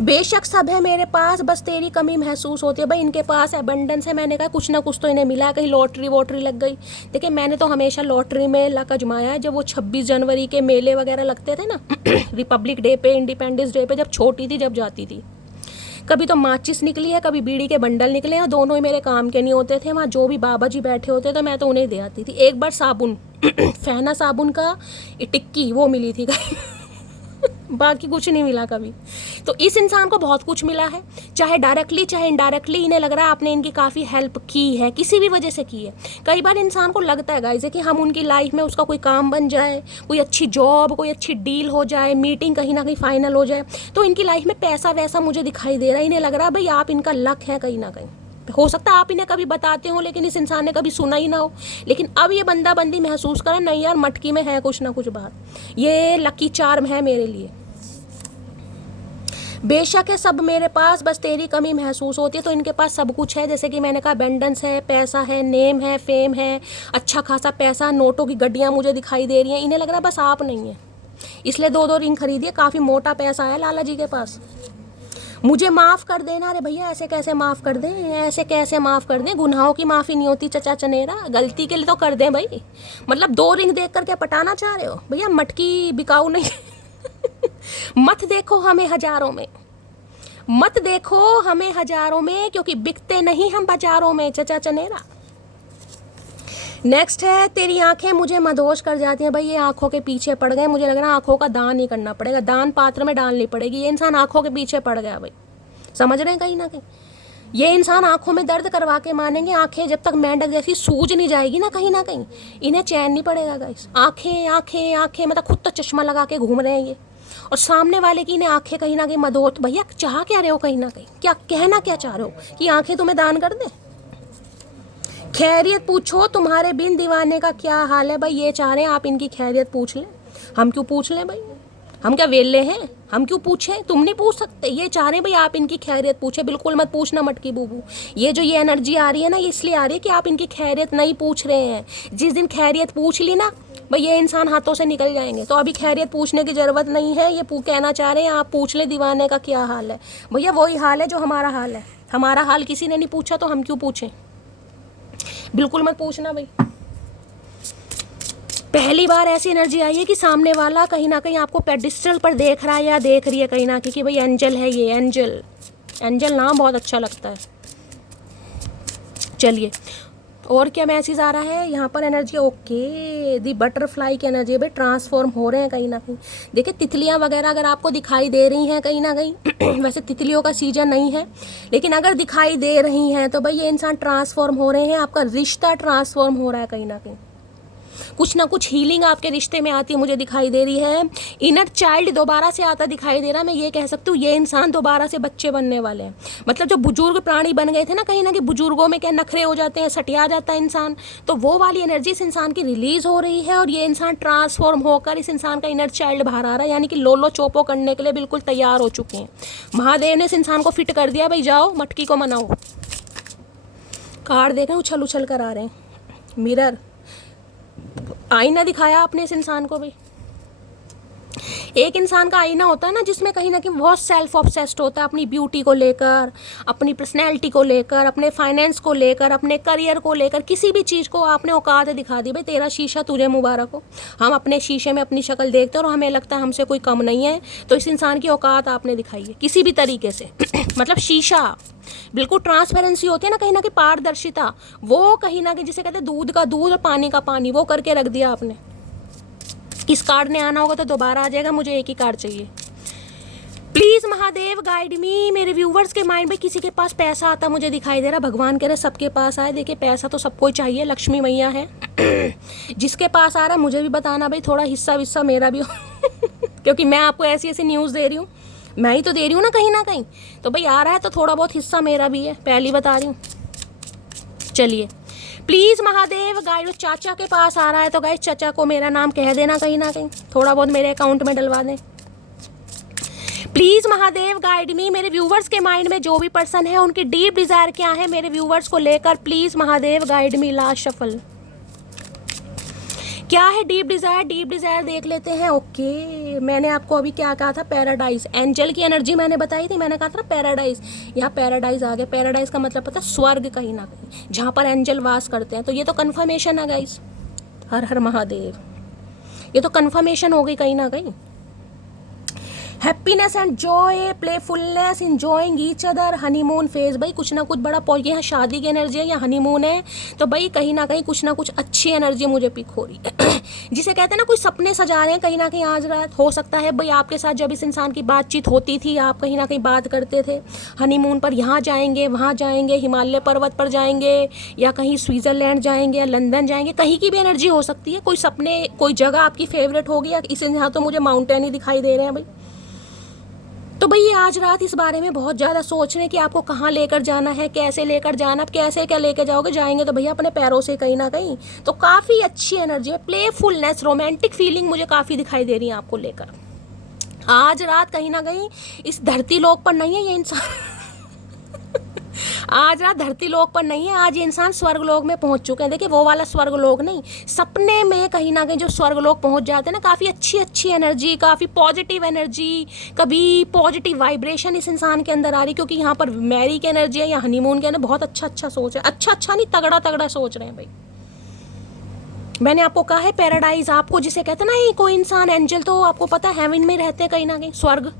बेशक सब है मेरे पास, बस तेरी कमी महसूस होती है। भाई इनके पास एबंडेंस है, मैंने कहा कुछ ना कुछ तो इन्हें मिला है, कहीं लॉटरी वॉटरी लग गई। देखिए मैंने तो हमेशा लॉटरी में लक आजमाया है, जब वो 26 जनवरी के मेले वगैरह लगते थे ना रिपब्लिक डे पे, इंडिपेंडेंस डे पे, जब छोटी थी जब जाती थी। कभी तो माचिस निकली है, कभी बीड़ी के बंडल निकले हैं, दोनों ही मेरे काम के नहीं होते थे। वहाँ जो भी बाबा जी बैठे होते तो मैं तो उन्हें दे आती थी। एक बार साबुन फैना साबुन का टिक्की वो मिली थी बाकी कुछ नहीं मिला कभी। तो इस इंसान को बहुत कुछ मिला है, चाहे डायरेक्टली चाहे इनडायरेक्टली। इन्हें लग रहा है आपने इनकी काफ़ी हेल्प की है, किसी भी वजह से की है। कई बार इंसान को लगता है गाइस कि हम उनकी लाइफ में उसका कोई काम बन जाए, कोई अच्छी जॉब, कोई अच्छी डील हो जाए, मीटिंग कहीं ना कहीं फाइनल हो जाए, तो इनकी लाइफ में पैसा वैसा मुझे दिखाई दे रहा है। इन्हें लग रहा है भाई आप इनका लक है कहीं ना कहीं। हो सकता है आप इन्हें कभी बताते हो लेकिन इस इंसान ने कभी सुना ही ना हो, लेकिन अब ये बंदा बंदी महसूस करा, नहीं यार मटकी में है कुछ ना कुछ बात, ये लकी चार्म है मेरे लिए। बेशक है सब मेरे पास, बस तेरी कमी महसूस होती है। तो इनके पास सब कुछ है, जैसे कि मैंने कहा अबेंडेंस है, पैसा है, नेम है, फेम है, अच्छा खासा पैसा, नोटों की गड्डियाँ मुझे दिखाई दे रही हैं। इन्हें लग रहा है बस आप नहीं है, इसलिए 2-2 रिंग खरीदिए, काफ़ी मोटा पैसा है लाला जी के पास। मुझे माफ़ कर देना। अरे भैया ऐसे कैसे माफ़ कर दें, ऐसे कैसे माफ़ कर दें, गुनाहों की माफ़ी नहीं होती चचा चनेरा, गलती के लिए तो कर दें भाई। मतलब 2 रिंग देख कर क्या पटाना चाह रहे हो भैया, मटकी बिकाऊ नहीं मत देखो हमें हजारों में, मत देखो हमें हजारों में, क्योंकि बिकते नहीं हम बाजारों में चचा चनेरा। नेक्स्ट है तेरी आंखें मुझे मदहोश कर जाती हैं। भाई ये आंखों के पीछे पड़ गए, मुझे लग रहा है आंखों का दान ही करना पड़ेगा, दान पात्र में डालनी पड़ेगी। ये इंसान आंखों के पीछे पड़ गया भाई, समझ रहे हैं कहीं ना कहीं। ये इंसान आंखों में दर्द करवा के मानेंगे, आंखें जब तक मेंढक जैसी सूज नहीं जाएगी ना कहीं इन्हें चैन नहीं पड़ेगा गाइस। आंखें आंखें आंखें, मतलब खुद तो चश्मा लगा के घूम रहे हैं ये, और सामने वाले की इन्हें आंखें कहीं ना कहीं मदोत। भैया चाह क्या रहे हो कहीं ना कहीं, क्या कहना क्या चाह रहे हो कि आंखें तुम्हें दान कर दे। खैरियत पूछो तुम्हारे बिन दीवाने का क्या हाल है। भाई ये चाह रहे हैं आप इनकी खैरियत पूछ लें, हम क्यों पूछ लें भाई, हम क्या वेले हैं? हम क्यों पूछें? तुम नहीं पूछ सकते। ये चाह रहे हैं भाई आप इनकी खैरियत पूछे। बिल्कुल मत पूछना मटकी बूबू। ये जो ये एनर्जी आ रही है ना, ये इसलिए आ रही है कि आप इनकी खैरियत नहीं पूछ रहे हैं। जिस दिन खैरियत पूछ ली ना भाई, ये इंसान हाथों से निकल जाएंगे। तो अभी खैरियत पूछने की ज़रूरत नहीं है। ये कहना चाह रहे हैं आप पूछ लें दीवाने का क्या हाल है। भैया वही हाल है जो हमारा हाल है। हमारा हाल किसी ने नहीं पूछा तो हम क्यों पूछें? बिल्कुल मत पूछना भाई। पहली बार ऐसी एनर्जी आई है कि सामने वाला कहीं ना कहीं आपको पेडिस्टल पर देख रहा है या देख रही है कहीं ना कहीं कि भाई एंजल है ये। एंजल, एंजल नाम बहुत अच्छा लगता है। चलिए और क्या मैसेज आ रहा है यहाँ पर? एनर्जी ओके, दी बटरफ्लाई की एनर्जी भाई, ट्रांसफॉर्म हो रहे हैं कहीं ना कहीं। देखिए तितलियाँ वगैरह अगर आपको दिखाई दे रही हैं कहीं ना कहीं वैसे तितलियों का सीजन नहीं है, लेकिन अगर दिखाई दे रही हैं तो भाई ये इंसान ट्रांसफॉर्म हो रहे हैं। आपका रिश्ता ट्रांसफॉर्म हो रहा है कहीं ना कहीं। कुछ ना कुछ हीलिंग आपके रिश्ते में आती है मुझे दिखाई दे रही है। इनर चाइल्ड दोबारा से आता दिखाई दे रहा है। मैं ये कह सकती हूँ ये इंसान दोबारा से बच्चे बनने वाले हैं। मतलब जो बुजुर्ग प्राणी बन गए थे ना कहीं ना कहीं, बुजुर्गों में क्या नखरे हो जाते हैं, सटिया जाता है इंसान, तो वो वाली एनर्जी इस इंसान की रिलीज हो रही है और ये इंसान ट्रांसफॉर्म होकर इस इंसान का इनर चाइल्ड बाहर आ रहा है। यानी कि लोलो चोपो करने के लिए बिल्कुल तैयार हो चुके हैं। महादेव ने इस इंसान को फिट कर दिया भाई, जाओ मटकी को मनाओ। कार्ड देखें उछल उछल कर आ रहे हैं। मिरर, आईना दिखाया आपने इस इंसान को भाई। एक इंसान का आईना होता है ना जिसमें कहीं ना कहीं बहुत सेल्फ ऑब्सेस्ड होता है, अपनी ब्यूटी को लेकर, अपनी पर्सनैलिटी को लेकर, अपने फाइनेंस को लेकर, अपने करियर को लेकर, किसी भी चीज़ को आपने औकात दिखा दी भाई। तेरा शीशा तुझे मुबारक हो। हम अपने शीशे में अपनी शक्ल देखते हैं और हमें लगता है हमसे कोई कम नहीं है। तो इस इंसान की औकात आपने दिखाई है किसी भी तरीके से मतलब शीशा, बिल्कुल ट्रांसपेरेंसी होती है ना कहीं ना कहीं, पारदर्शिता, वो कहीं ना कहीं जिसे कहते हैं दूध का दूध और पानी का पानी, वो करके रख दिया आपने। इस कार्ड ने आना होगा तो दोबारा आ जाएगा। मुझे एक ही कार्ड चाहिए प्लीज़। महादेव गाइड मी। मेरे व्यूवर्स के माइंड में किसी के पास पैसा आता मुझे दिखाई दे रहा। भगवान कह रहे सबके पास आए। देखिए पैसा तो सबको ही चाहिए, लक्ष्मी मैया है जिसके पास आ रहा है मुझे भी बताना भाई, थोड़ा हिस्सा विस्सा मेरा भी हो क्योंकि मैं आपको ऐसी ऐसी न्यूज़ दे रही हूँ, मैं ही तो दे रही हूँ ना कहीं ना कहीं। तो भाई आ रहा है तो थोड़ा बहुत हिस्सा मेरा भी है, पहली बता रही हूँ। चलिए प्लीज़ महादेव गाइड। चाचा के पास आ रहा है तो गाइस चाचा को मेरा नाम कह देना कहीं ना कहीं, थोड़ा बहुत मेरे अकाउंट में डलवा दें प्लीज़। महादेव गाइड मी। मेरे व्यूवर्स के माइंड में जो भी पर्सन है उनकी डीप डिज़ायर क्या है मेरे व्यूवर्स को लेकर, please Mahadev guide me. Last shuffle क्या है डीप डिज़ायर? डीप डिज़ायर देख लेते हैं। ओके मैंने आपको अभी क्या कहा था? पैराडाइज, एंजल की एनर्जी मैंने बताई थी। मैंने कहा था ना पैराडाइज, यहाँ पैराडाइज आ गया। पैराडाइज का मतलब पता है स्वर्ग कहीं ना कहीं, जहाँ पर एंजल वास करते हैं। तो ये तो कन्फर्मेशन है गाइस। हर हर महादेव, ये तो कन्फर्मेशन हो गई कहीं ना कहीं। Happiness and Joy, playfulness, enjoying each other, honeymoon phase. भाई कुछ ना कुछ बड़ा यहाँ शादी की एनर्जी है या हनीमून है, तो भाई कहीं ना कुछ अच्छी एनर्जी मुझे पिक हो रही है जिसे कहते हैं ना कोई सपने सजा रहे हैं कहीं ना कहीं आज रात। हो सकता है भाई आपके साथ जब इस इंसान की बातचीत होती थी, आप कहीं ना कहीं बात करते थे हनीमून पर, यहाँ जाएंगे वहाँ जाएंगे, हिमालय पर्वत पर जाएंगे या कहीं स्विट्ज़रलैंड जाएंगे या लंदन जाएंगे, कहीं की भी एनर्जी हो सकती है। कोई सपने, कोई जगह आपकी फेवरेट होगी या इस यहाँ तो मुझे माउंटेन ही दिखाई दे रहे हैं भाई। तो भाई आज रात इस बारे में बहुत ज़्यादा सोच रहे हैं कि आपको कहाँ लेकर जाना है, कैसे लेकर जाना, कैसे क्या लेकर जाओगे। जाएंगे तो भैया अपने पैरों से कहीं ना कहीं। तो काफ़ी अच्छी एनर्जी है, प्लेफुलनेस, रोमांटिक फीलिंग मुझे काफ़ी दिखाई दे रही है आपको लेकर। आज रात कहीं ना कहीं इस धरती लोक पर नहीं है ये इंसान आज रात धरती लोक पर नहीं है, आज ये इंसान स्वर्ग लोक में पहुंच चुके हैं। देखिए वो वाला स्वर्ग लोक नहीं, सपने में कहीं ना कहीं जो स्वर्ग लोक पहुंच जाते हैं ना, काफ़ी अच्छी एनर्जी, काफ़ी पॉजिटिव एनर्जी, कभी पॉजिटिव वाइब्रेशन इस इंसान के अंदर आ रही, क्योंकि यहाँ पर मैरी की एनर्जी है या हनीमून के अंदर बहुत अच्छा सोच है। अच्छा नहीं, तगड़ा सोच रहे हैं भाई। मैंने आपको कहा है पैराडाइज आपको जिसे कहते हैं ना, कोई इंसान एंजल तो आपको पता है हेवन में रहते हैं कहीं ना कहीं, स्वर्ग।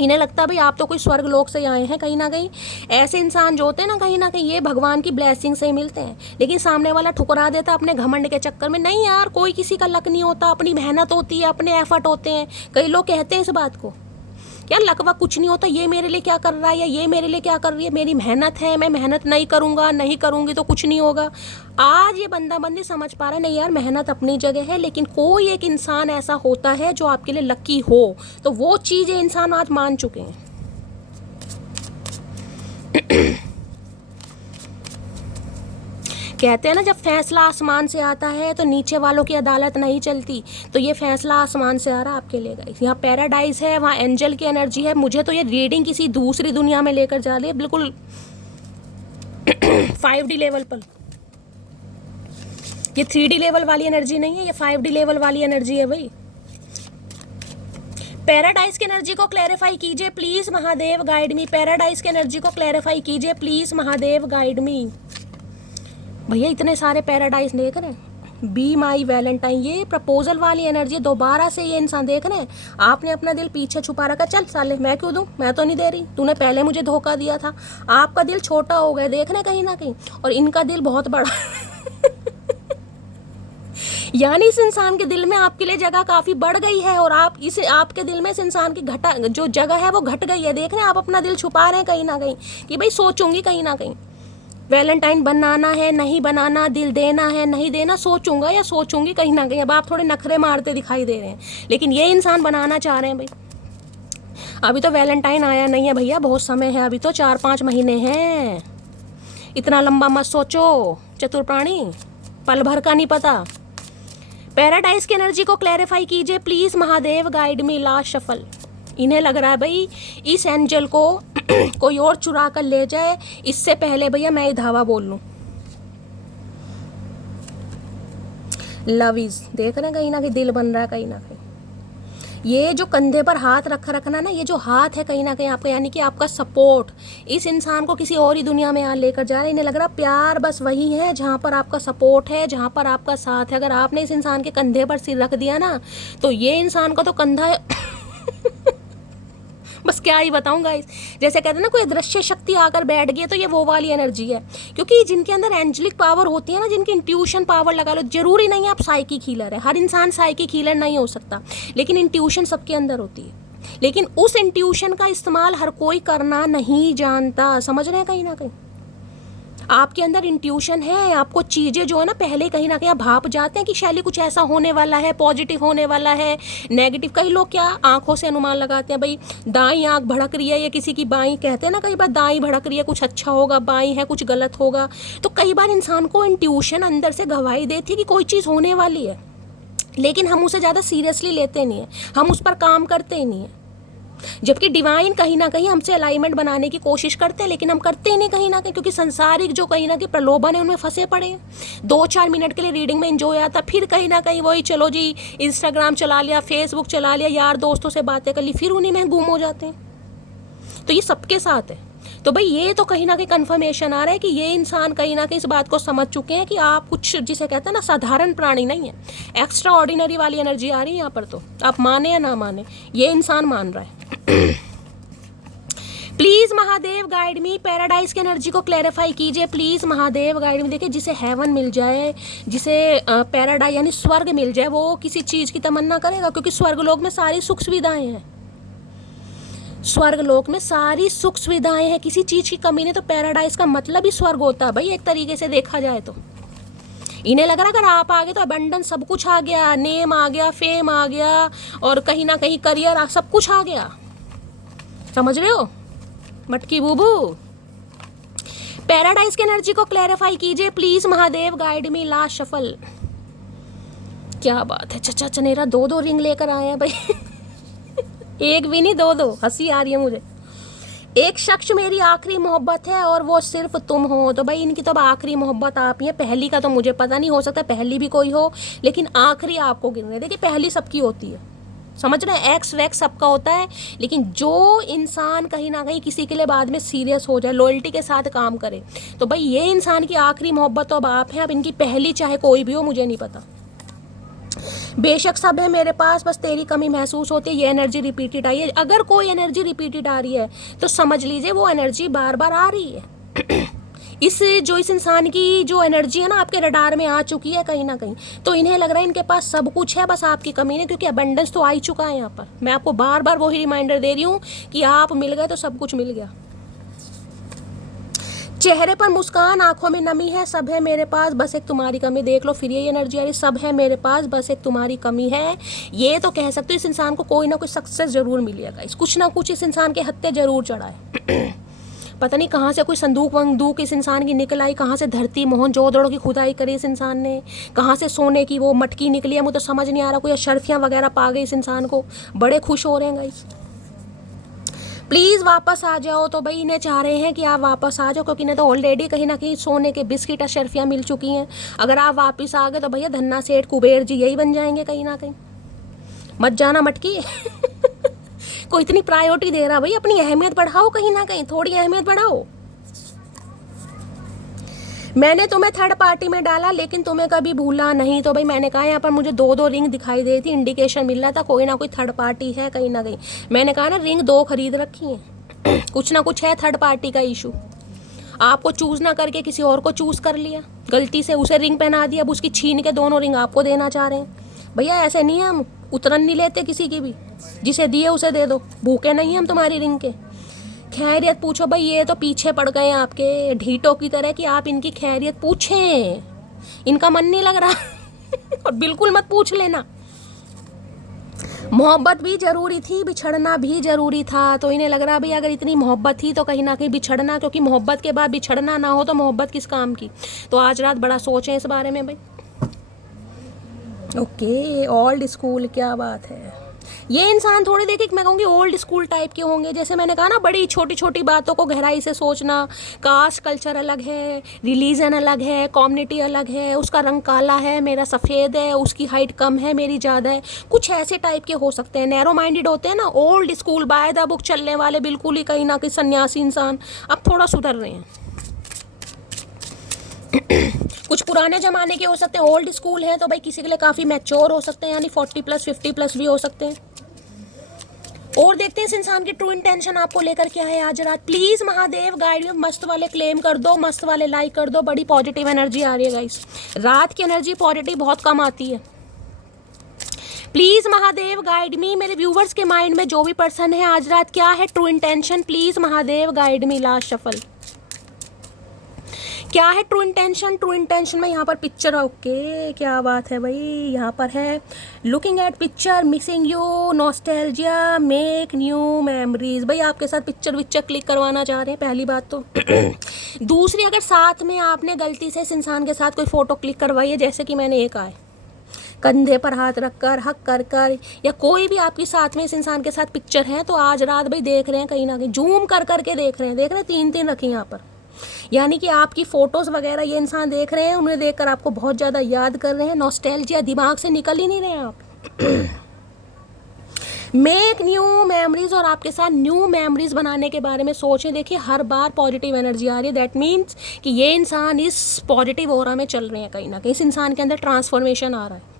इन्हें लगता है भाई आप तो कोई स्वर्ग लोक से आए हैं कहीं ना कहीं। ऐसे इंसान जो होते हैं ना कहीं ये भगवान की ब्लेसिंग से ही मिलते हैं, लेकिन सामने वाला ठुकरा देता अपने घमंड के चक्कर में। नहीं यार, कोई किसी का लक नहीं होता, अपनी मेहनत होती है, अपने एफर्ट होते हैं। कई लोग कहते हैं इस बात को, यार लकवा कुछ नहीं होता, ये मेरे लिए क्या कर रहा है या ये मेरे लिए क्या कर रही है, मेरी मेहनत है, मैं मेहनत नहीं करूँगी तो कुछ नहीं होगा। आज ये बंदा बंदी समझ पा रहा है नहीं यार, मेहनत अपनी जगह है, लेकिन कोई एक इंसान ऐसा होता है जो आपके लिए लकी हो, तो वो चीज़ ये इंसान आज मान चुके हैं। कहते हैं ना, जब फैसला आसमान से आता है तो नीचे वालों की अदालत नहीं चलती। तो ये फैसला आसमान से आ रहा है आपके लिए गाइस। यहाँ पैराडाइज है, वहाँ एंजल की एनर्जी है। मुझे तो ये रीडिंग किसी दूसरी दुनिया में लेकर जा रही है, बिल्कुल 5D लेवल पर। ये 3D लेवल वाली एनर्जी नहीं है, ये 5D लेवल वाली एनर्जी है भाई। पैराडाइज की एनर्जी को क्लैरिफाई कीजिए please Mahadev, guide me. Paradise की एनर्जी को क्लैरिफाई कीजिए प्लीज महादेव, गाइड मी। भैया इतने सारे पैराडाइज देख रहे हैं। बी माई वैलेंटाइन, ये प्रपोजल वाली एनर्जी दोबारा से ये इंसान देख रहे हैं। आपने अपना दिल पीछे छुपा रखा, चल साले मैं क्यों दूं, मैं तो नहीं दे रही, तूने पहले मुझे धोखा दिया था। आपका दिल छोटा हो गया देख रहे कहीं ना कहीं, और इनका दिल बहुत बड़ा यानी इस इंसान के दिल में आपके लिए जगह काफी बढ़ गई है, और आप इस आपके दिल में इस इंसान की घटा जो जगह है वो घट गई है। देख रहे हैं आप अपना दिल छुपा रहे हैं कहीं ना कहीं कि भाई सोचूंगी कहीं ना कहीं। वैलेंटाइन बनाना है नहीं बनाना, दिल देना है नहीं देना, सोचूंगा या सोचूंगी कहीं ना कहीं। अब आप थोड़े नखरे मारते दिखाई दे रहे हैं, लेकिन ये इंसान बनाना चाह रहे हैं भाई। अभी तो वैलेंटाइन आया नहीं है भैया, बहुत समय है, अभी तो 4-5 महीने हैं। इतना लंबा मत सोचो चतुर प्राणी, पल भर का नहीं पता। पैराडाइज की एनर्जी को क्लैरिफाई कीजिए please Mahadev, guide me. Last shuffle. इन्हें लग रहा है भाई इस एंजल को कोई और चुरा कर ले जाए, इससे पहले भैया मैं ये धावा बोल लूं। लव इज देख रहे हैं कहीं ना कहीं दिल बन रहा है कहीं ना कहीं। ये जो कंधे पर हाथ रखना ना, ये जो हाथ है कहीं ना कहीं आपका, यानी कि आपका सपोर्ट इस इंसान को किसी और ही दुनिया में यहाँ लेकर जा रहा है। इन्हें लग रहा है प्यार बस वही है जहाँ पर आपका सपोर्ट है, जहाँ पर आपका साथ है। अगर आपने इस इंसान के कंधे पर सिर रख दिया ना, तो ये इंसान का तो कंधा बस क्या ही बताऊं गाइस। जैसे कहते हैं ना कोई दृश्य शक्ति आकर बैठ गई, तो ये वो वाली एनर्जी है। क्योंकि जिनके अंदर एंजेलिक पावर होती है ना, जिनकी इंट्यूशन पावर लगा लो, जरूरी नहीं है आप साइकिक हीलर है, हर इंसान साइकिक हीलर नहीं हो सकता, लेकिन इंट्यूशन सबके अंदर होती है। लेकिन उस इंट्यूशन का इस्तेमाल हर कोई करना नहीं जानता, समझ रहे हैं कहीं ना कहीं। आपके अंदर इंट्यूशन है, आपको चीज़ें जो है ना पहले कहीं ना कहीं आप भाप जाते हैं कि शैली कुछ ऐसा होने वाला है, पॉजिटिव होने वाला है, नेगेटिव। कई लोग क्या आंखों से अनुमान लगाते हैं, भाई दाईं आंख भड़क रही है या किसी की बाईं, कहते हैं ना कई बार दाईं भड़क रही है कुछ अच्छा होगा, बाईं है कुछ गलत होगा। तो कई बार इंसान को इंट्यूशन अंदर से गवाही देती है कि कोई चीज़ होने वाली है, लेकिन हम उसे ज़्यादा सीरियसली लेते नहीं हैं, हम उस पर काम करते ही नहीं हैं। जबकि डिवाइन कहीं ना कहीं हमसे अलाइनमेंट बनाने की कोशिश करते हैं, लेकिन हम करते ही नहीं कहीं ना कहीं, क्योंकि संसारिक जो कहीं ना कहीं प्रलोभन है उनमें फंसे पड़े हैं। 2-4 मिनट के लिए रीडिंग में एंजॉय आता, फिर कहीं ना कहीं वही चलो जी इंस्टाग्राम चला लिया, फेसबुक चला लिया, यार दोस्तों से बातें कर ली, फिर उन्हीं में गुम हो जाते हैं। तो ये सबके साथ है। तो भाई ये तो कहीं ना कहीं कंफर्मेशन आ रहा है कि ये इंसान कहीं ना कहीं इस बात को समझ चुके हैं कि आप कुछ जिसे कहते हैं ना साधारण प्राणी नहीं है, एक्स्ट्रा ऑर्डिनरी वाली एनर्जी आ रही है यहाँ पर। तो आप माने या ना माने, ये इंसान मान रहा है। Please Mahadev guide me, paradise की एनर्जी को क्लैरिफाई कीजिए प्लीज महादेव गाइड मी। देखिए जिसे हेवन मिल जाए, जिसे पैराडाइज यानी स्वर्ग मिल जाए, वो किसी चीज की तमन्ना करेगा, क्योंकि स्वर्गलोक में सारी सुख सुविधाएं हैं। स्वर्गलोक में सारी सुख सुविधाएं हैं, किसी चीज की कमी नहीं। तो पैराडाइज का मतलब ही स्वर्ग होता है भाई, एक तरीके से देखा जाए तो। इन्हें लग रहा है अगर आप आ गए तो अबंडेंस सब कुछ आ गया, नेम आ गया, फेम आ गया, और कहीं ना कहीं करियर सब कुछ आ गया। समझ रहे हो मटकी बूबू। पैराडाइज की एनर्जी को क्लैरिफाई कीजिए please Mahadev, guide me. Last shuffle. क्या बात है, चचा चनेरा 2-2 रिंग लेकर आए हैं भाई एक भी नहीं 2-2, हंसी आ रही है मुझे। एक शख्स मेरी आखिरी मोहब्बत है और वो सिर्फ तुम हो। तो भाई इनकी तो आखिरी मोहब्बत आप ही है। पहली का तो मुझे पता नहीं, हो सकता पहली भी कोई हो, लेकिन आखिरी आपको गिन रहे। देखिए पहली सबकी होती है, समझ रहे हैं, एक्स वैक्स सबका होता है, लेकिन जो इंसान कहीं ना कहीं किसी के लिए बाद में सीरियस हो जाए, लॉयल्टी के साथ काम करे, तो भाई ये इंसान की आखिरी मोहब्बत तो अब आप हैं। अब इनकी पहली चाहे कोई भी हो, मुझे नहीं पता। बेशक सब है मेरे पास, बस तेरी कमी महसूस होती है। ये एनर्जी रिपीटेड आई है। अगर कोई एनर्जी रिपीटेड आ रही है तो समझ लीजिए वो एनर्जी बार बार आ रही है इस इंसान की जो एनर्जी है ना आपके रडार में आ चुकी है कहीं ना कहीं। तो इन्हें लग रहा है इनके पास सब कुछ है, बस आपकी कमी नहीं, क्योंकि अबंडेंस तो आ ही चुका है यहाँ पर। मैं आपको बार बार वही रिमाइंडर दे रही हूँ कि आप मिल गए तो सब कुछ मिल गया। चेहरे पर मुस्कान, आंखों में नमी है, सब है मेरे पास बस एक तुम्हारी कमी। देख लो फिर ये एनर्जी आ रही, सब है मेरे पास बस एक तुम्हारी कमी है। ये तो कह सकते हो इस इंसान को कोई ना कोई सक्सेस जरूर मिलेगा, इस कुछ ना कुछ इस इंसान के हत्थे जरूर चढ़ा है पता नहीं कहाँ से कोई संदूक वंदूक इस इंसान की निकल आई, कहाँ से धरती मोहनजोदड़ो की खुदाई करी इस इंसान ने, कहाँ से सोने की वो मटकी निकली है, मुझे तो समझ नहीं आ रहा। कोई अशर्फियाँ वगैरह पा गई इस इंसान को, बड़े खुश हो रहे हैं गाइस। प्लीज़ वापस आ जाओ। तो भाई इन्हें चाह रहे हैं कि आप वापस आ जाओ, क्योंकि इन्हें तो ऑलरेडी कहीं ना कहीं सोने के बिस्किट अशर्फियाँ मिल चुकी हैं। अगर आप वापस आ गए तो भैया धन्ना सेठ कुबेर जी यही बन जाएंगे कहीं ना कहीं। मत जाना मटकी। कोई इतनी प्रायोरिटी दे रहा, भाई अपनी अहमियत बढ़ाओ, कहीं ना कहीं थोड़ी अहमियत बढ़ाओ। मैंने तुम्हें थर्ड पार्टी में डाला लेकिन तुम्हें कभी भूला नहीं। तो भाई मैंने कहा यहाँ पर मुझे 2 रिंग दिखाई दे रही थी, इंडिकेशन मिल रहा था कोई ना कोई थर्ड पार्टी है कहीं ना कहीं। मैंने कहा ना रिंग 2 खरीद रखी है। कुछ ना कुछ है थर्ड पार्टी का इशू। आपको चूज ना करके किसी और को चूज कर लिया, गलती से उसे रिंग पहना दिया, अब उसकी छीन के 2 रिंग आपको देना चाह रहे हैं। भैया ऐसे नहीं है, हम उतरन नहीं लेते किसी की भी, जिसे दिए उसे दे दो, भूखे नहीं हम तुम्हारी रिंग के। खैरियत पूछो भाई, ये तो पीछे पड़ गए आपके ढीटों की तरह कि आप इनकी खैरियत पूछें, इनका मन नहीं लग रहा। और बिल्कुल मत पूछ लेना। मोहब्बत भी ज़रूरी थी, बिछड़ना भी ज़रूरी था। तो इन्हें लग रहा भाई अगर इतनी मोहब्बत थी तो कहीं ना कहीं बिछड़ना, क्योंकि मोहब्बत के बाद बिछड़ना ना हो तो मोहब्बत किस काम की। तो आज रात बड़ा सोचें इस बारे में भाई। ओके, ओल्ड स्कूल, क्या बात है। ये इंसान थोड़े देखिए मैं कहूँगी ओल्ड स्कूल टाइप के होंगे। जैसे मैंने कहा ना, बड़ी छोटी छोटी बातों को गहराई से सोचना। कास्ट कल्चर अलग है, रिलीजन अलग है, कम्युनिटी अलग है, उसका रंग काला है, मेरा सफ़ेद है, उसकी हाइट कम है, मेरी ज़्यादा है, कुछ ऐसे टाइप के हो सकते हैं। नैरो माइंडेड होते हैं ना, old school by the book चलने वाले, बिल्कुल ही कहीं ना कहीं सन्यासी इंसान अब थोड़ा सुधर रहे हैं। कुछ पुराने ज़माने के हो सकते हैं, ओल्ड स्कूल हैं तो भाई किसी के लिए काफ़ी मैच्योर हो सकते हैं, यानी 40+ 50+ भी हो सकते हैं। और देखते हैं इस इंसान की ट्रू इंटेंशन आपको लेकर क्या है आज रात। प्लीज़ महादेव गाइड में मस्त वाले क्लेम कर दो, मस्त वाले लाइक कर दो। बड़ी पॉजिटिव एनर्जी आ रही है गाइस, रात की एनर्जी पॉजिटिव बहुत कम आती है। प्लीज़ महादेव गाइड मी, मेरे व्यूवर्स के माइंड में जो भी पर्सन है आज रात क्या है true intention. Please Mahadev guide me. Last shuffle क्या है ट्रू इंटेंशन। ट्रू इंटेंशन में यहाँ पर पिक्चर, ओके क्या बात है भाई। यहाँ पर है looking at picture, missing you, nostalgia, make new memories. भाई आपके साथ पिक्चर क्लिक करवाना चाह रहे हैं, पहली बात तो। दूसरी, अगर साथ में आपने गलती से इस इंसान के साथ कोई फ़ोटो क्लिक करवाई है, जैसे कि मैंने एक आए कंधे पर हाथ रखकर, हक कर कर, या कोई भी आपके साथ में इस इंसान के साथ पिक्चर है, तो आज रात भाई देख रहे हैं कहीं ना कहीं, जूम कर करके देख रहे हैं 3 रखी यहाँ पर। यानी कि आपकी फ़ोटोज़ वगैरह ये इंसान देख रहे हैं, उन्हें देखकर आपको बहुत ज़्यादा याद कर रहे हैं। नॉस्टैल्जिया दिमाग से निकल ही नहीं रहे हैं आप। मेक न्यू मेमोरीज, और आपके साथ न्यू मेमोरीज बनाने के बारे में सोचें। देखिए हर बार पॉजिटिव एनर्जी आ रही है, दैट मीन्स कि ये इंसान इस पॉजिटिव ऑरा में चल रहे हैं, कहीं ना कहीं इस इंसान के अंदर ट्रांसफॉर्मेशन आ रहा है।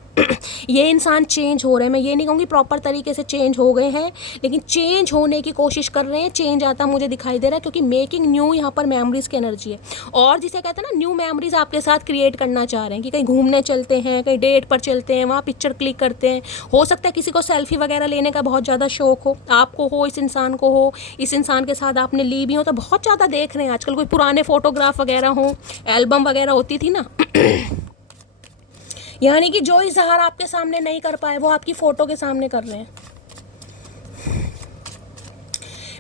ये इंसान चेंज हो रहे हैं। मैं ये नहीं कहूँगी प्रॉपर तरीके से चेंज हो गए हैं, लेकिन चेंज होने की कोशिश कर रहे हैं। चेंज आता मुझे दिखाई दे रहा है, क्योंकि मेकिंग न्यू यहाँ पर मेमोरीज की एनर्जी है। और जिसे कहते हैं ना, न्यू मेमोरीज आपके साथ क्रिएट करना चाह रहे हैं कि कहीं घूमने चलते हैं, कहीं डेट पर चलते हैं, वहाँ पिक्चर क्लिक करते हैं। हो सकता है किसी को सेल्फी वगैरह लेने का बहुत ज़्यादा शौक हो, आपको हो, इस इंसान को हो, इस इंसान के साथ आपने ली भी हो, तो बहुत ज़्यादा देख रहे हैं आजकल। कोई पुराने फोटोग्राफ वगैरह हो, एल्बम वगैरह होती थी ना, यानी कि जो इजहार आपके सामने नहीं कर पाए वो आपकी फ़ोटो के सामने कर रहे हैं।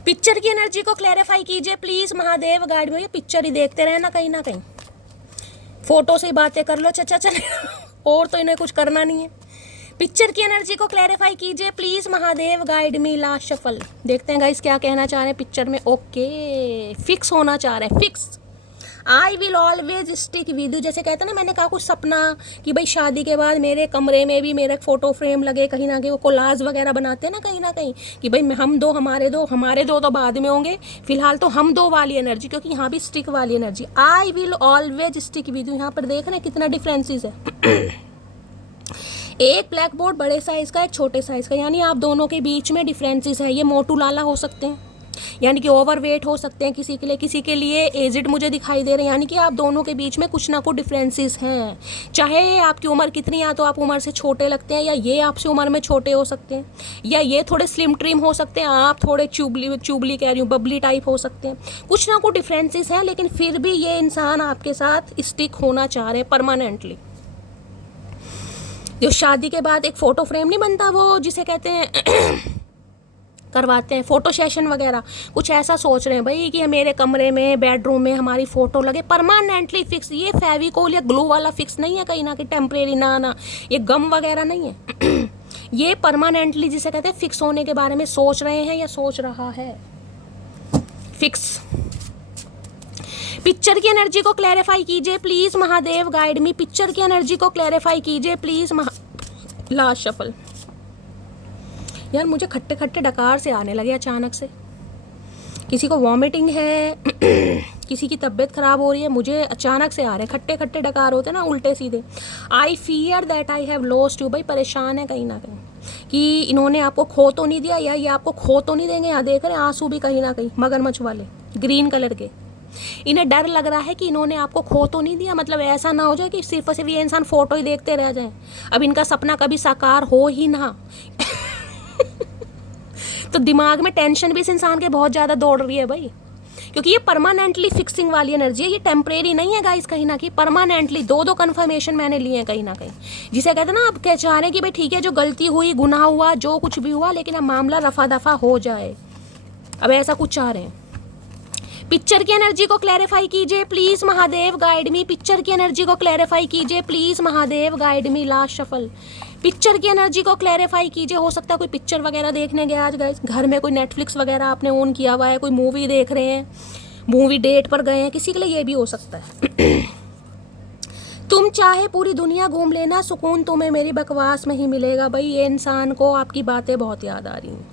पिक्चर की एनर्जी को क्लैरिफाई कीजिए प्लीज़ महादेव गाइड में। ये पिक्चर ही देखते रहे ना कहीं, फ़ोटो से ही बातें कर लो, चचा चले। और तो इन्हें कुछ करना नहीं है। पिक्चर की एनर्जी को क्लैरिफाई कीजिए please Mahadev guide me. Last shuffle देखते हैं गाइस क्या कहना चाह रहे हैं पिक्चर में। ओके, फिक्स होना चाह रहे हैं, fix. I will always stick with you, जैसे कहते हैं ना, मैंने कहा कुछ सपना कि भाई शादी के बाद मेरे कमरे में भी मेरा फ़ोटो फ्रेम लगे, कहीं ना कहीं वो कोलाज वगैरह बनाते हैं ना कहीं कि भाई हम दो, हमारे दो तो बाद में होंगे, फिलहाल तो हम दो वाली एनर्जी, क्योंकि यहाँ भी स्टिक वाली energy. I will always stick with you, यहाँ पर देख रहे हैं कितना डिफरेंसेस है। एक ब्लैक बोर्ड बड़े साइज़ का, एक छोटे साइज़ का, यानी आप दोनों के बीच में डिफरेंसेस है। ये मोटू लाला हो सकते हैं, यानी कि ओवरवेट हो सकते हैं किसी के लिए एजिड मुझे दिखाई दे रहे हैं, यानी कि आप दोनों के बीच में कुछ ना कुछ डिफरेंसेस हैं। चाहे आपकी उम्र कितनी, या तो आप उम्र से छोटे लगते हैं, या ये आपसे उम्र में छोटे हो सकते हैं, या ये थोड़े स्लिम ट्रिम हो सकते हैं, आप थोड़े चुबली कह रही हूँ, बबली टाइप हो सकते हैं। कुछ ना कुछ डिफरेंसेस हैं, लेकिन फिर भी ये इंसान आपके साथ स्टिक होना चाह रहे हैं परमानेंटली। जो शादी के बाद एक फ़ोटो फ्रेम नहीं बनता, वो जिसे कहते हैं करवाते हैं, फोटो सेशन वगैरह कुछ ऐसा सोच रहे हैं भाई कि मेरे कमरे में बेडरूम में हमारी फ़ोटो लगे परमानेंटली फिक्स। ये फेविकोल या ग्लू वाला फिक्स नहीं है कहीं ना कहीं टेम्परेरी, ना ये गम वगैरह नहीं है ये परमानेंटली जिसे कहते हैं फिक्स होने के बारे में सोच रहे हैं या सोच रहा है फिक्स। पिक्चर की एनर्जी को क्लैरिफाई कीजिए please Mahadev, guide me. Picture की एनर्जी को क्लैरिफाई कीजिए प्लीज लास्ट शफल। यार मुझे खट्टे खट्टे डकार से आने लगे अचानक से, किसी को वॉमिटिंग है किसी की तबीयत खराब हो रही है, मुझे अचानक से आ रहे हैं खट्टे खट्टे डकार होते हैं ना उल्टे सीधे। I fear that I have lost you. भाई परेशान है कहीं ना कहीं कि इन्होंने आपको खो तो नहीं दिया या ये आपको खो तो नहीं देंगे। यहाँ देख रहे हैं आंसू भी कहीं ना कहीं मगरमच्छ वाले ग्रीन कलर के। इन्हें डर लग रहा है कि इन्होंने आपको खो तो नहीं दिया, मतलब ऐसा ना हो जाए कि सिर्फ और सिर्फ ये इंसान फोटो ही देखते रह जाए, अब इनका सपना कभी साकार हो ही ना तो दिमाग में टेंशन भी इस इंसान के बहुत ज़्यादा दौड़ रही है भाई, क्योंकि ये परमानेंटली फिक्सिंग वाली एनर्जी है, ये टेम्परेरी नहीं है गाइस। कहीं ना कहीं परमानेंटली दो कन्फर्मेशन मैंने लिए हैं कहीं ना कहीं, जिसे कहते हैं ना आप क्या चाह रहे हैं कि भाई ठीक है जो गलती हुई गुनाह हुआ जो कुछ भी हुआ लेकिन अब मामला रफा दफा हो जाए, अब ऐसा कुछ चाह रहे हैं। पिक्चर की एनर्जी को क्लैरिफाई कीजिए please Mahadev, guide me. Picture की एनर्जी को क्लैरिफाई कीजिए please Mahadev, guide me. Last shuffle. Picture की एनर्जी को क्लैरिफाई कीजिए। हो सकता है कोई पिक्चर वगैरह देखने गया आज गाइस, घर में कोई नेटफ्लिक्स वगैरह आपने ऑन किया हुआ है, कोई मूवी देख रहे हैं, मूवी डेट पर गए हैं, किसी के लिए ये भी हो सकता है तुम चाहे पूरी दुनिया घूम लेना, सुकून तुम्हें मेरी बकवास में ही मिलेगा। भाई ये इंसान को आपकी बातें बहुत याद आ रही हैं,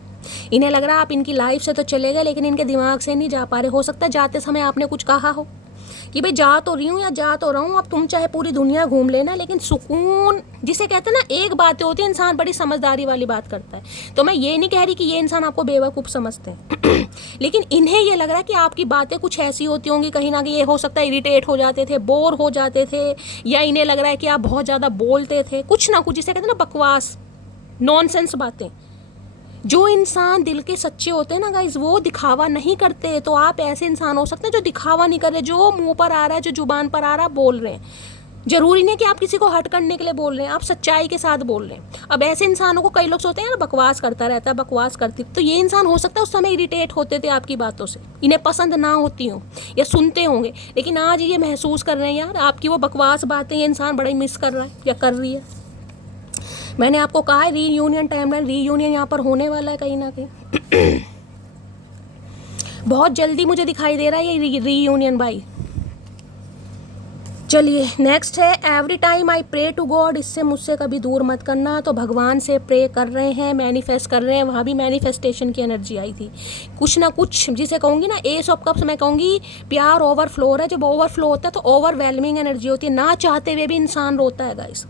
इन्हें लग रहा है आप इनकी लाइफ से तो चले गए लेकिन इनके दिमाग से नहीं जा पा रहे। हो सकता है जाते समय आपने कुछ कहा हो कि भाई जा तो रही हूँ या जा तो रहा हूँ, अब तुम चाहे पूरी दुनिया घूम लेना लेकिन सुकून, जिसे कहते हैं ना एक बात होती है इंसान बड़ी समझदारी वाली बात करता है। तो मैं ये नहीं कह रही कि ये इंसान आपको बेवकूफ़ समझते हैं लेकिन इन्हें ये लग रहा है कि आपकी बातें कुछ ऐसी होती होंगी कहीं ना कहीं, ये हो सकता है इरिटेट हो जाते थे, बोर हो जाते थे, या इन्हें लग रहा है कि आप बहुत ज़्यादा बोलते थे कुछ ना कुछ, जिसे कहते हैं ना बकवास नॉनसेंस बातें। जो इंसान दिल के सच्चे होते हैं ना गाइज वो दिखावा नहीं करते, तो आप ऐसे इंसान हो सकते हैं जो दिखावा नहीं कर रहे, जो मुंह पर आ रहा है जो जुबान पर आ रहा है बोल रहे हैं। जरूरी नहीं कि आप किसी को हट करने के लिए बोल रहे हैं, आप सच्चाई के साथ बोल रहे हैं। अब ऐसे इंसानों को कई लोग सोचते हैं यार बकवास करता रहता है, बकवास करती, तो ये इंसान हो सकता है उस समय इरिटेट होते थे आपकी बातों से, इन्हें पसंद ना होती हो या सुनते होंगे, लेकिन आज ये महसूस कर रहे हैं यार आपकी वो बकवास बातें ये इंसान बड़ा ही मिस कर रहा है या कर रही है। मैंने आपको कहा है रीयूनियन टाइमलाइन, रीयूनियन यहाँ पर होने वाला है कहीं ना कहीं बहुत जल्दी मुझे दिखाई दे रहा है ये रीयूनियन भाई। चलिए नेक्स्ट है every time I pray to God, इससे मुझसे कभी दूर मत करना। तो भगवान से प्रे कर रहे हैं, मैनिफेस्ट कर रहे हैं, वहाँ भी मैनिफेस्टेशन की एनर्जी आई थी कुछ ना कुछ, जिसे कहूँगी ना एस ऑफ कप्स, मैं कहूँगी प्यार ओवरफ्लो है। जब ओवरफ्लो होता है तो ओवरवेलमिंग एनर्जी होती है, ना चाहते हुए भी इंसान रोता है गाइस।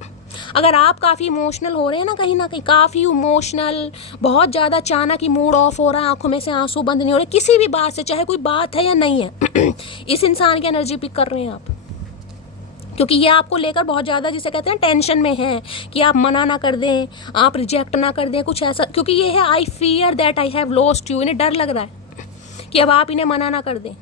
अगर आप काफ़ी इमोशनल हो रहे हैं ना कहीं काफ़ी इमोशनल, बहुत ज़्यादा अचानक ही मूड ऑफ हो रहा है, आंखों में से आंसू बंद नहीं हो रहे किसी भी बात से, चाहे कोई बात है या नहीं है इस इंसान की एनर्जी पिक कर रहे हैं आप, क्योंकि ये आपको लेकर बहुत ज़्यादा जिसे कहते हैं टेंशन में है कि आप मना ना कर दें, आप रिजेक्ट ना कर दें कुछ ऐसा, क्योंकि ये है I fear that I have lost you. इन्हें डर लग रहा है कि अब आप इन्हें मना ना कर दें,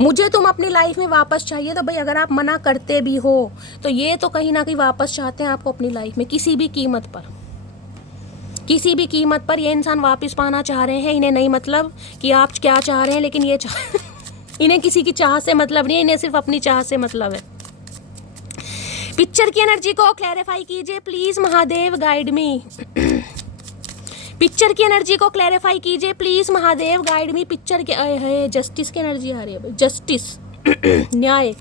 मुझे तुम अपनी लाइफ में वापस चाहिए। तो भाई अगर आप मना करते भी हो तो ये तो कहीं ना कहीं वापस चाहते हैं आपको अपनी लाइफ में, किसी भी कीमत पर, किसी भी कीमत पर ये इंसान वापस पाना चाह रहे हैं। इन्हें नहीं मतलब कि आप क्या चाह रहे हैं, लेकिन ये इन्हें किसी की चाह से मतलब नहीं है, इन्हें सिर्फ अपनी चाह से मतलब है। पिक्चर की एनर्जी को क्लैरिफाई कीजिए please Mahadev, guide me. Picture की एनर्जी को क्लैरिफाई कीजिए please Mahadev, guide me. Picture के है जस्टिस की एनर्जी आ रही है भाई, जस्टिस न्याय।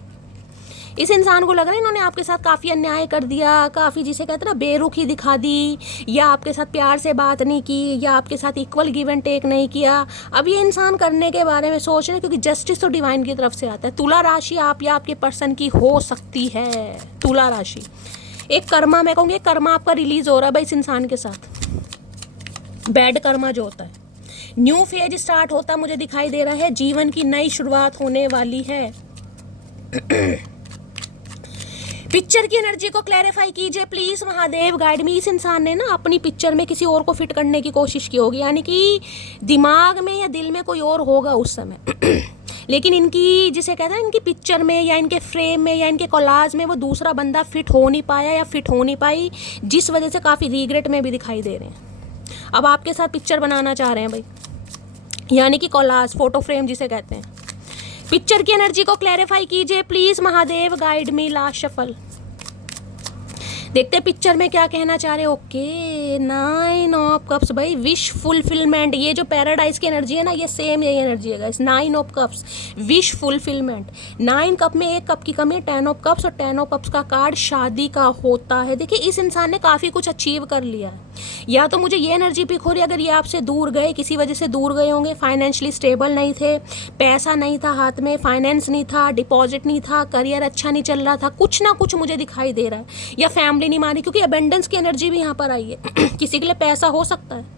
इस इंसान को लग रहा है इन्होंने आपके साथ काफ़ी अन्याय कर दिया, काफ़ी जिसे कहते हैं ना बेरुखी दिखा दी, या आपके साथ प्यार से बात नहीं की, या आपके साथ इक्वल गिव एंड टेक नहीं किया। अब ये इंसान करने के बारे में सोच रहे हैं, क्योंकि जस्टिस तो डिवाइन की तरफ से आता है। तुला राशि आप या आपके पर्सन की हो सकती है, तुला राशि एक कर्मा, मैं कहूँगी कर्मा आपका रिलीज हो रहा है भाई इस इंसान के साथ। बैड कर्मा जो होता है, न्यू फेज स्टार्ट होता मुझे दिखाई दे रहा है, जीवन की नई शुरुआत होने वाली है। पिक्चर की एनर्जी को क्लैरिफाई कीजिए प्लीज महादेव, गाइड मी। इस इंसान ने ना अपनी पिक्चर में किसी और को फिट करने की कोशिश की होगी, यानी कि दिमाग में या दिल में कोई और होगा उस समय लेकिन इनकी जिसे कहते हैं इनकी पिक्चर में या इनके फ्रेम में या इनके कोलाज में वो दूसरा बंदा फिट हो नहीं पाया या फिट हो नहीं पाई, जिस वजह से काफ़ी रिग्रेट में भी दिखाई दे रहे हैं। अब आपके साथ पिक्चर बनाना चाह रहे हैं भाई, यानी कि कोलाज, फोटो फ्रेम जिसे कहते हैं। पिक्चर की एनर्जी को क्लैरिफाई कीजिए please Mahadev, guide me, last shuffle. देखते हैं पिक्चर में क्या कहना चाह रहे हैं। ओके, 9 ऑफ कप्स भाई, विश फुलफिलमेंट। ये जो पैराडाइज की एनर्जी है ना, ये सेम यही एनर्जी है guys. 9 of cups, wish fulfilment. 9 cup में 1 कप की कमी है, 10 ऑफ कप्स, और 10 ऑफ कप्स का कार्ड शादी का होता है। देखिए इस इंसान ने काफ़ी कुछ अचीव कर लिया है। या तो मुझे ये एनर्जी पिक हो रही है, अगर ये आपसे दूर गए, किसी वजह से दूर गए होंगे, फाइनेंशियली स्टेबल नहीं थे, पैसा नहीं था हाथ में, फाइनेंस नहीं था, डिपॉजिट नहीं था, करियर अच्छा नहीं चल रहा था, कुछ ना कुछ मुझे दिखाई दे रहा है। या फैमिली नहीं मानी, क्योंकि अबेंडेंस की एनर्जी भी यहाँ पर आई है। किसी के लिए पैसा हो सकता है।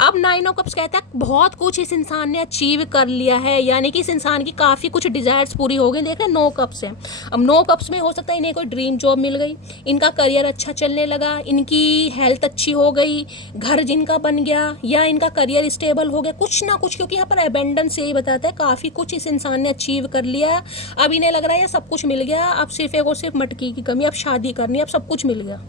अब 9 ऑफ कप्स कहता है बहुत कुछ इस इंसान ने अचीव कर लिया है, यानी कि इस इंसान की काफ़ी कुछ डिजायर्स पूरी हो गई। देख रहे हैं 9 कप्स हैं। अब 9 कप्स में हो सकता है इन्हें कोई ड्रीम जॉब मिल गई, इनका करियर अच्छा चलने लगा, इनकी हेल्थ अच्छी हो गई, घर जिनका बन गया, या इनका करियर स्टेबल हो गया, कुछ ना कुछ। क्योंकि यहाँ पर अबेंडेंस यही बताता है काफ़ी कुछ इस इंसान ने अचीव कर लिया। अब इन्हें लग रहा है सब कुछ मिल गया, अब सिर्फ एक और सिर्फ मटकी की कमी, अब शादी करनी, अब सब कुछ मिल गया।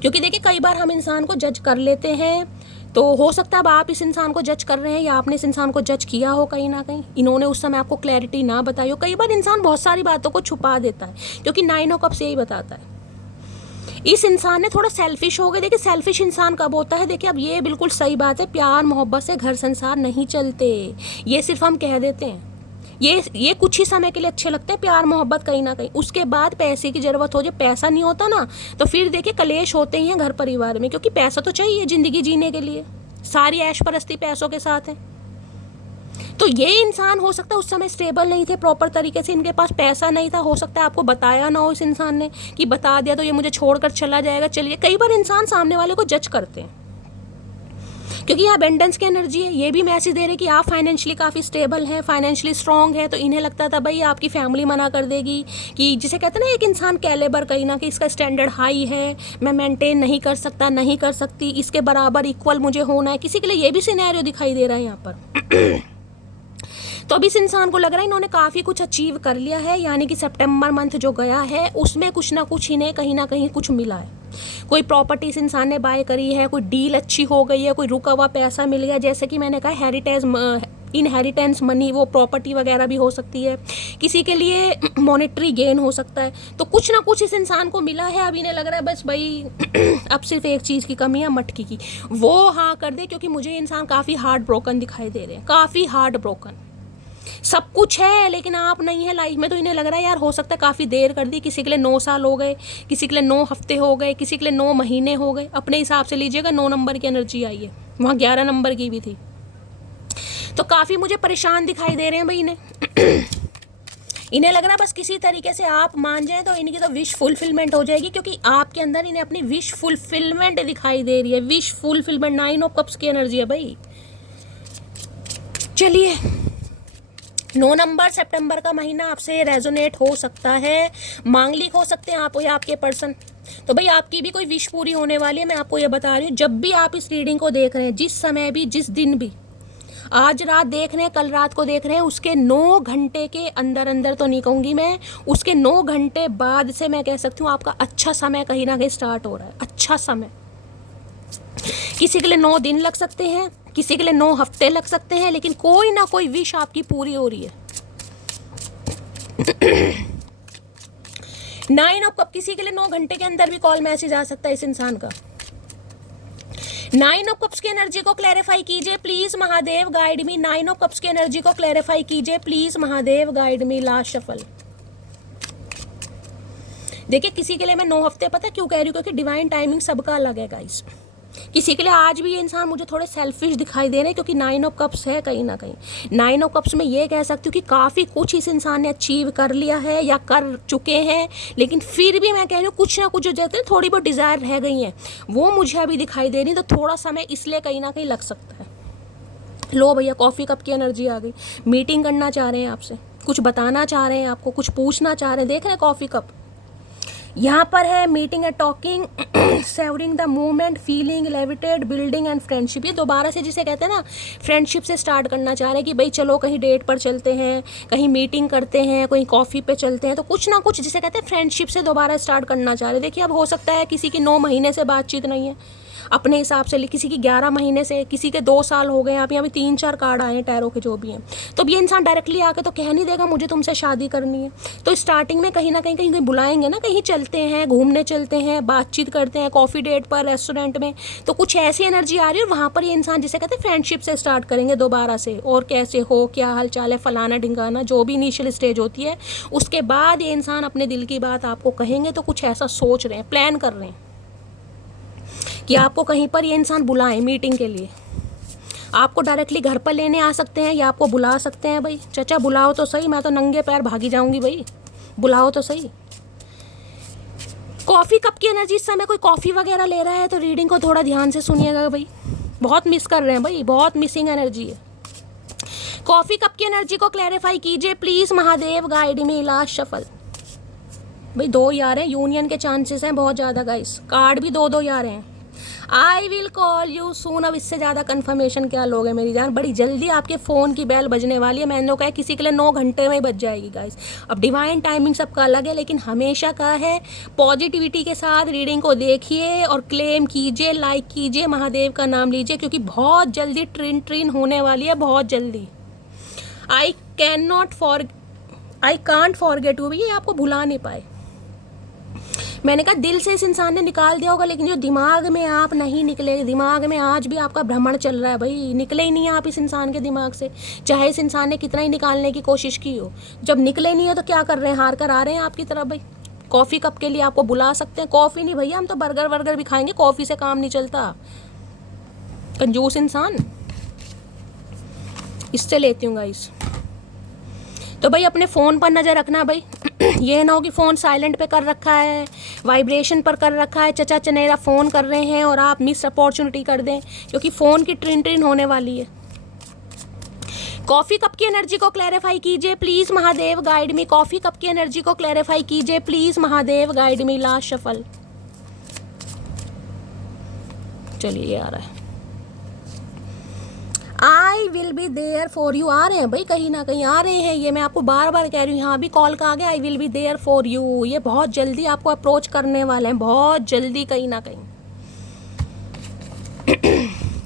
क्योंकि देखिए कई बार हम इंसान को जज कर लेते हैं, तो हो सकता है अब आप इस इंसान को जज कर रहे हैं, या आपने इस इंसान को जज किया हो कहीं ना कहीं, इन्होंने उस समय आपको क्लैरिटी ना बताई हो। कई बार इंसान बहुत सारी बातों को छुपा देता है, क्योंकि 9 ऑफ कप्स यही बताता है। इस इंसान ने थोड़ा सेल्फिश हो गए। देखिए सेल्फिश इंसान कब होता है, देखिए अब ये बिल्कुल सही बात है, प्यार मोहब्बत से घर संसार नहीं चलते, ये सिर्फ हम कह देते हैं। ये कुछ ही समय के लिए अच्छे लगते हैं, प्यार मोहब्बत कहीं ना कहीं, उसके बाद पैसे की ज़रूरत हो जाए, पैसा नहीं होता ना, तो फिर देखिए कलेश होते ही हैं घर परिवार में, क्योंकि पैसा तो चाहिए ज़िंदगी जीने के लिए। सारी ऐश परस्ती पैसों के साथ है। तो ये इंसान हो सकता है उस समय स्टेबल नहीं थे प्रॉपर तरीके से, इनके पास पैसा नहीं था, हो सकता है आपको बताया ना हो इस इंसान ने, कि बता दिया तो ये मुझे छोड़कर चला जाएगा। चलिए, कई बार इंसान सामने वाले को जज करते हैं, क्योंकि यहाँ अबेंडेंस की एनर्जी है। ये भी मैसेज दे रहे कि आप फाइनेंशियली काफ़ी स्टेबल हैं, फाइनेंशियली स्ट्रॉन्ग है, तो इन्हें लगता था भाई आपकी फैमिली मना कर देगी, कि जिसे कहते हैं ना एक इंसान कैलेबर कहीं ना कि इसका स्टैंडर्ड हाई है, मैं मेंटेन नहीं कर सकता, नहीं कर सकती, इसके बराबर इक्वल मुझे होना है। किसी के लिए ये भी सिनेरियो दिखाई दे रहा है यहाँ पर। तो अब इस इंसान को लग रहा है इन्होंने काफ़ी कुछ अचीव कर लिया है, यानी कि सितंबर मंथ जो गया है उसमें कुछ ना कुछ इन्हें कहीं ना कहीं कुछ मिला है। कोई प्रॉपर्टी इस इंसान ने बाय करी है, कोई डील अच्छी हो गई है, कोई रुका हुआ पैसा मिल गया, जैसे कि मैंने कहा इनहेरिटेंस मनी, वो प्रॉपर्टी वगैरह भी हो सकती है। किसी के लिए मॉनेटरी गेन हो सकता है। तो कुछ ना कुछ इस इंसान को मिला है। अब इन्हें लग रहा है बस भाई अब सिर्फ एक चीज़ की कमी है, मटकी की, वो हाँ कर दे, क्योंकि मुझे इंसान काफ़ी हार्ट ब्रोकन दिखाई दे रहे हैं, काफ़ी हार्ट ब्रोकन। सब कुछ है लेकिन आप नहीं है लाइफ में, तो इन्हें लग रहा है यार हो सकता है काफ़ी देर कर दी। किसी के लिए 9 साल हो गए, किसी के लिए 9 हफ्ते हो गए, किसी के लिए 9 महीने हो गए। अपने हिसाब से लीजिएगा, 9 नंबर की एनर्जी आई है, वहाँ 11 नंबर की भी थी। तो काफ़ी मुझे परेशान दिखाई दे रहे हैं भाई इन्हें। इन्हें लग रहा है बस किसी तरीके से आप मान जाएं तो इनकी तो विश फुलफिलमेंट हो जाएगी, क्योंकि आपके अंदर इन्हें अपनी विश फुलफिलमेंट दिखाई दे रही है। विश फुलफिलमेंट 9 ऑफ कप्स की एनर्जी है भाई। चलिए, 9 नंबर सितंबर का महीना आपसे रेजोनेट हो सकता है, मांगलिक हो सकते हैं आप या आपके पर्सन। तो भाई आपकी भी कोई विश पूरी होने वाली है, मैं आपको ये बता रही हूँ। जब भी आप इस रीडिंग को देख रहे हैं, जिस समय भी, जिस दिन भी, आज रात देख रहे हैं, कल रात को देख रहे हैं, उसके 9 घंटे के अंदर अंदर तो नहीं कहूँगी मैं, उसके 9 घंटे बाद से मैं कह सकती हूँ आपका अच्छा समय कहीं ना कहीं स्टार्ट हो रहा है। अच्छा समय, किसी के लिए 9 दिन लग सकते हैं, किसी के लिए 9 हफ्ते लग सकते हैं, लेकिन कोई ना कोई विश आपकी पूरी हो रही है। 9 ऑफ कप, किसी के लिए 9 घंटे के अंदर भी कॉल मैसेज आ सकता है इस इंसान का। 9 ऑफ कप्स की एनर्जी को क्लैरिफाई कीजिए please Mahadev, guide me. 9 of cups की एनर्जी को क्लैरिफाई कीजिए please Mahadev, guide me. Last shuffle. देखिए किसी के लिए मैं 9 हफ्ते, पता क्यों कह रही हूँ, क्योंकि डिवाइन टाइमिंग सबका अलग है गाइस। किसी के लिए आज भी ये इंसान मुझे थोड़े सेल्फिश दिखाई दे रहे हैं, क्योंकि 9 ऑफ कप्स है कहीं ना कहीं। 9 ऑफ कप्स में ये कह सकती हूँ कि काफ़ी कुछ इस इंसान ने अचीव कर लिया है या कर चुके हैं, लेकिन फिर भी मैं कह रही हूँ कुछ ना कुछ जो कहते हैं थोड़ी बहुत डिज़ायर रह गई हैं, वो मुझे अभी दिखाई दे रही, तो थोड़ा समय इसलिए कहीं ना कहीं लग सकता है। लो भैया, कॉफ़ी कप की एनर्जी आ गई। मीटिंग करना चाह रहे हैं आपसे, कुछ बताना चाह रहे हैं आपको, कुछ पूछना चाह रहे हैं। देख रहे हैं कॉफ़ी कप यहाँ पर है। Meeting and talking, savouring the movement, feeling elevated, building and friendship. ये दोबारा से जिसे कहते हैं ना, फ्रेंडशिप से स्टार्ट करना चाह रहे हैं कि भाई चलो कहीं डेट पर चलते हैं, कहीं मीटिंग करते हैं, कहीं कॉफ़ी पे चलते हैं। तो कुछ ना कुछ जिसे कहते हैं फ्रेंडशिप से दोबारा स्टार्ट करना चाह रहे हैं। देखिए अब हो सकता है किसी की 9 महीने से बातचीत नहीं है, अपने हिसाब से, किसी की 11 महीने से, किसी के 2 साल हो गए, आप यहाँ भी 3-4 कार्ड आए हैं टैरो के जो भी हैं। तो ये इंसान डायरेक्टली आके तो कह नहीं देगा मुझे तुमसे शादी करनी है। तो स्टार्टिंग में कहीं ना कहीं कहीं बुलाएंगे ना, कहीं चलते हैं, घूमने चलते हैं, बातचीत करते हैं, कॉफ़ी डेट पर, रेस्टोरेंट में, तो कुछ ऐसी एनर्जी आ रही है और वहाँ पर ये इंसान जिसे कहते हैं फ्रेंडशिप से स्टार्ट करेंगे दोबारा से, और कैसे हो, क्या हाल चाल है, फलाना ढिंगाना, जो भी इनिशियल स्टेज होती है। उसके बाद ये इंसान अपने दिल की बात आपको कहेंगे। तो कुछ ऐसा सोच रहे हैं, प्लान कर रहे हैं कि आपको कहीं पर ये इंसान बुलाएं मीटिंग के लिए। आपको डायरेक्टली घर पर लेने आ सकते हैं या आपको बुला सकते हैं। भाई चाचा बुलाओ तो सही, मैं तो नंगे पैर भागी जाऊंगी, भाई बुलाओ तो सही। कॉफ़ी कप की एनर्जी, इस समय कोई कॉफ़ी वगैरह ले रहा है तो रीडिंग को थोड़ा ध्यान से सुनिएगा भाई, बहुत मिस कर रहे हैं भाई, बहुत मिसिंग एनर्जी है। कॉफ़ी कप की एनर्जी को क्लैरिफाई कीजिए please, Mahadev guide me last shuffle. भाई 2 यार हैं, यूनियन के चांसेस हैं बहुत ज़्यादा गाइस, कार्ड भी 2-2 यार हैं। I will call you soon, अब इससे ज़्यादा कंफर्मेशन क्या लोगे मेरी जान, बड़ी जल्दी आपके फ़ोन की बेल बजने वाली है। मैंने कहा किसी के लिए 9 घंटे में ही बज जाएगी गाइस। अब डिवाइन टाइमिंग सबका अलग है, लेकिन हमेशा का है पॉजिटिविटी के साथ रीडिंग को देखिए और क्लेम कीजिए, लाइक कीजिए, महादेव का नाम लीजिए, क्योंकि बहुत जल्दी ट्रिन होने वाली है, बहुत जल्दी। आई कांट फॉरगेट यू, भी ये आपको भुला नहीं पाए। मैंने कहा दिल से इस इंसान ने निकाल दिया होगा, लेकिन जो दिमाग में आप नहीं निकले, दिमाग में आज भी आपका भ्रमण चल रहा है भाई, निकले ही नहीं आप इस इंसान के दिमाग से, चाहे इस इंसान ने कितना ही निकालने की कोशिश की हो। जब निकले नहीं है तो क्या कर रहे हैं, हार कर आ रहे हैं आपकी तरफ। भाई कॉफ़ी कप के लिए आपको बुला सकते हैं, कॉफ़ी नहीं भैया, हम तो बर्गर वर्गर भी खाएंगे, कॉफ़ी से काम नहीं चलता, कंजूस इंसान। इससे लेती हूँ गाइस। तो भाई अपने फ़ोन पर नज़र रखना भाई, ये ना हो कि फ़ोन साइलेंट पे कर रखा है, वाइब्रेशन पर कर रखा है, चचा चनेरा फ़ोन कर रहे हैं और आप मिस अपॉर्चुनिटी कर दें, क्योंकि फ़ोन की ट्रिन होने वाली है। कॉफ़ी कप की एनर्जी को क्लैरिफाई कीजिए please, Mahadev guide me. Coffee cup की एनर्जी को क्लैरिफाई कीजिए please, Mahadev guide me last shuffle. चलिए ये आ रहा है, I will be there for you. आ रहे हैं भाई, कहीं ना कहीं आ रहे हैं, ये मैं आपको बार बार कह रही हूँ, यहाँ भी कॉल का आ गया, I will be there for you. ये बहुत जल्दी आपको अप्रोच करने वाले हैं, बहुत जल्दी, कहीं ना कहीं।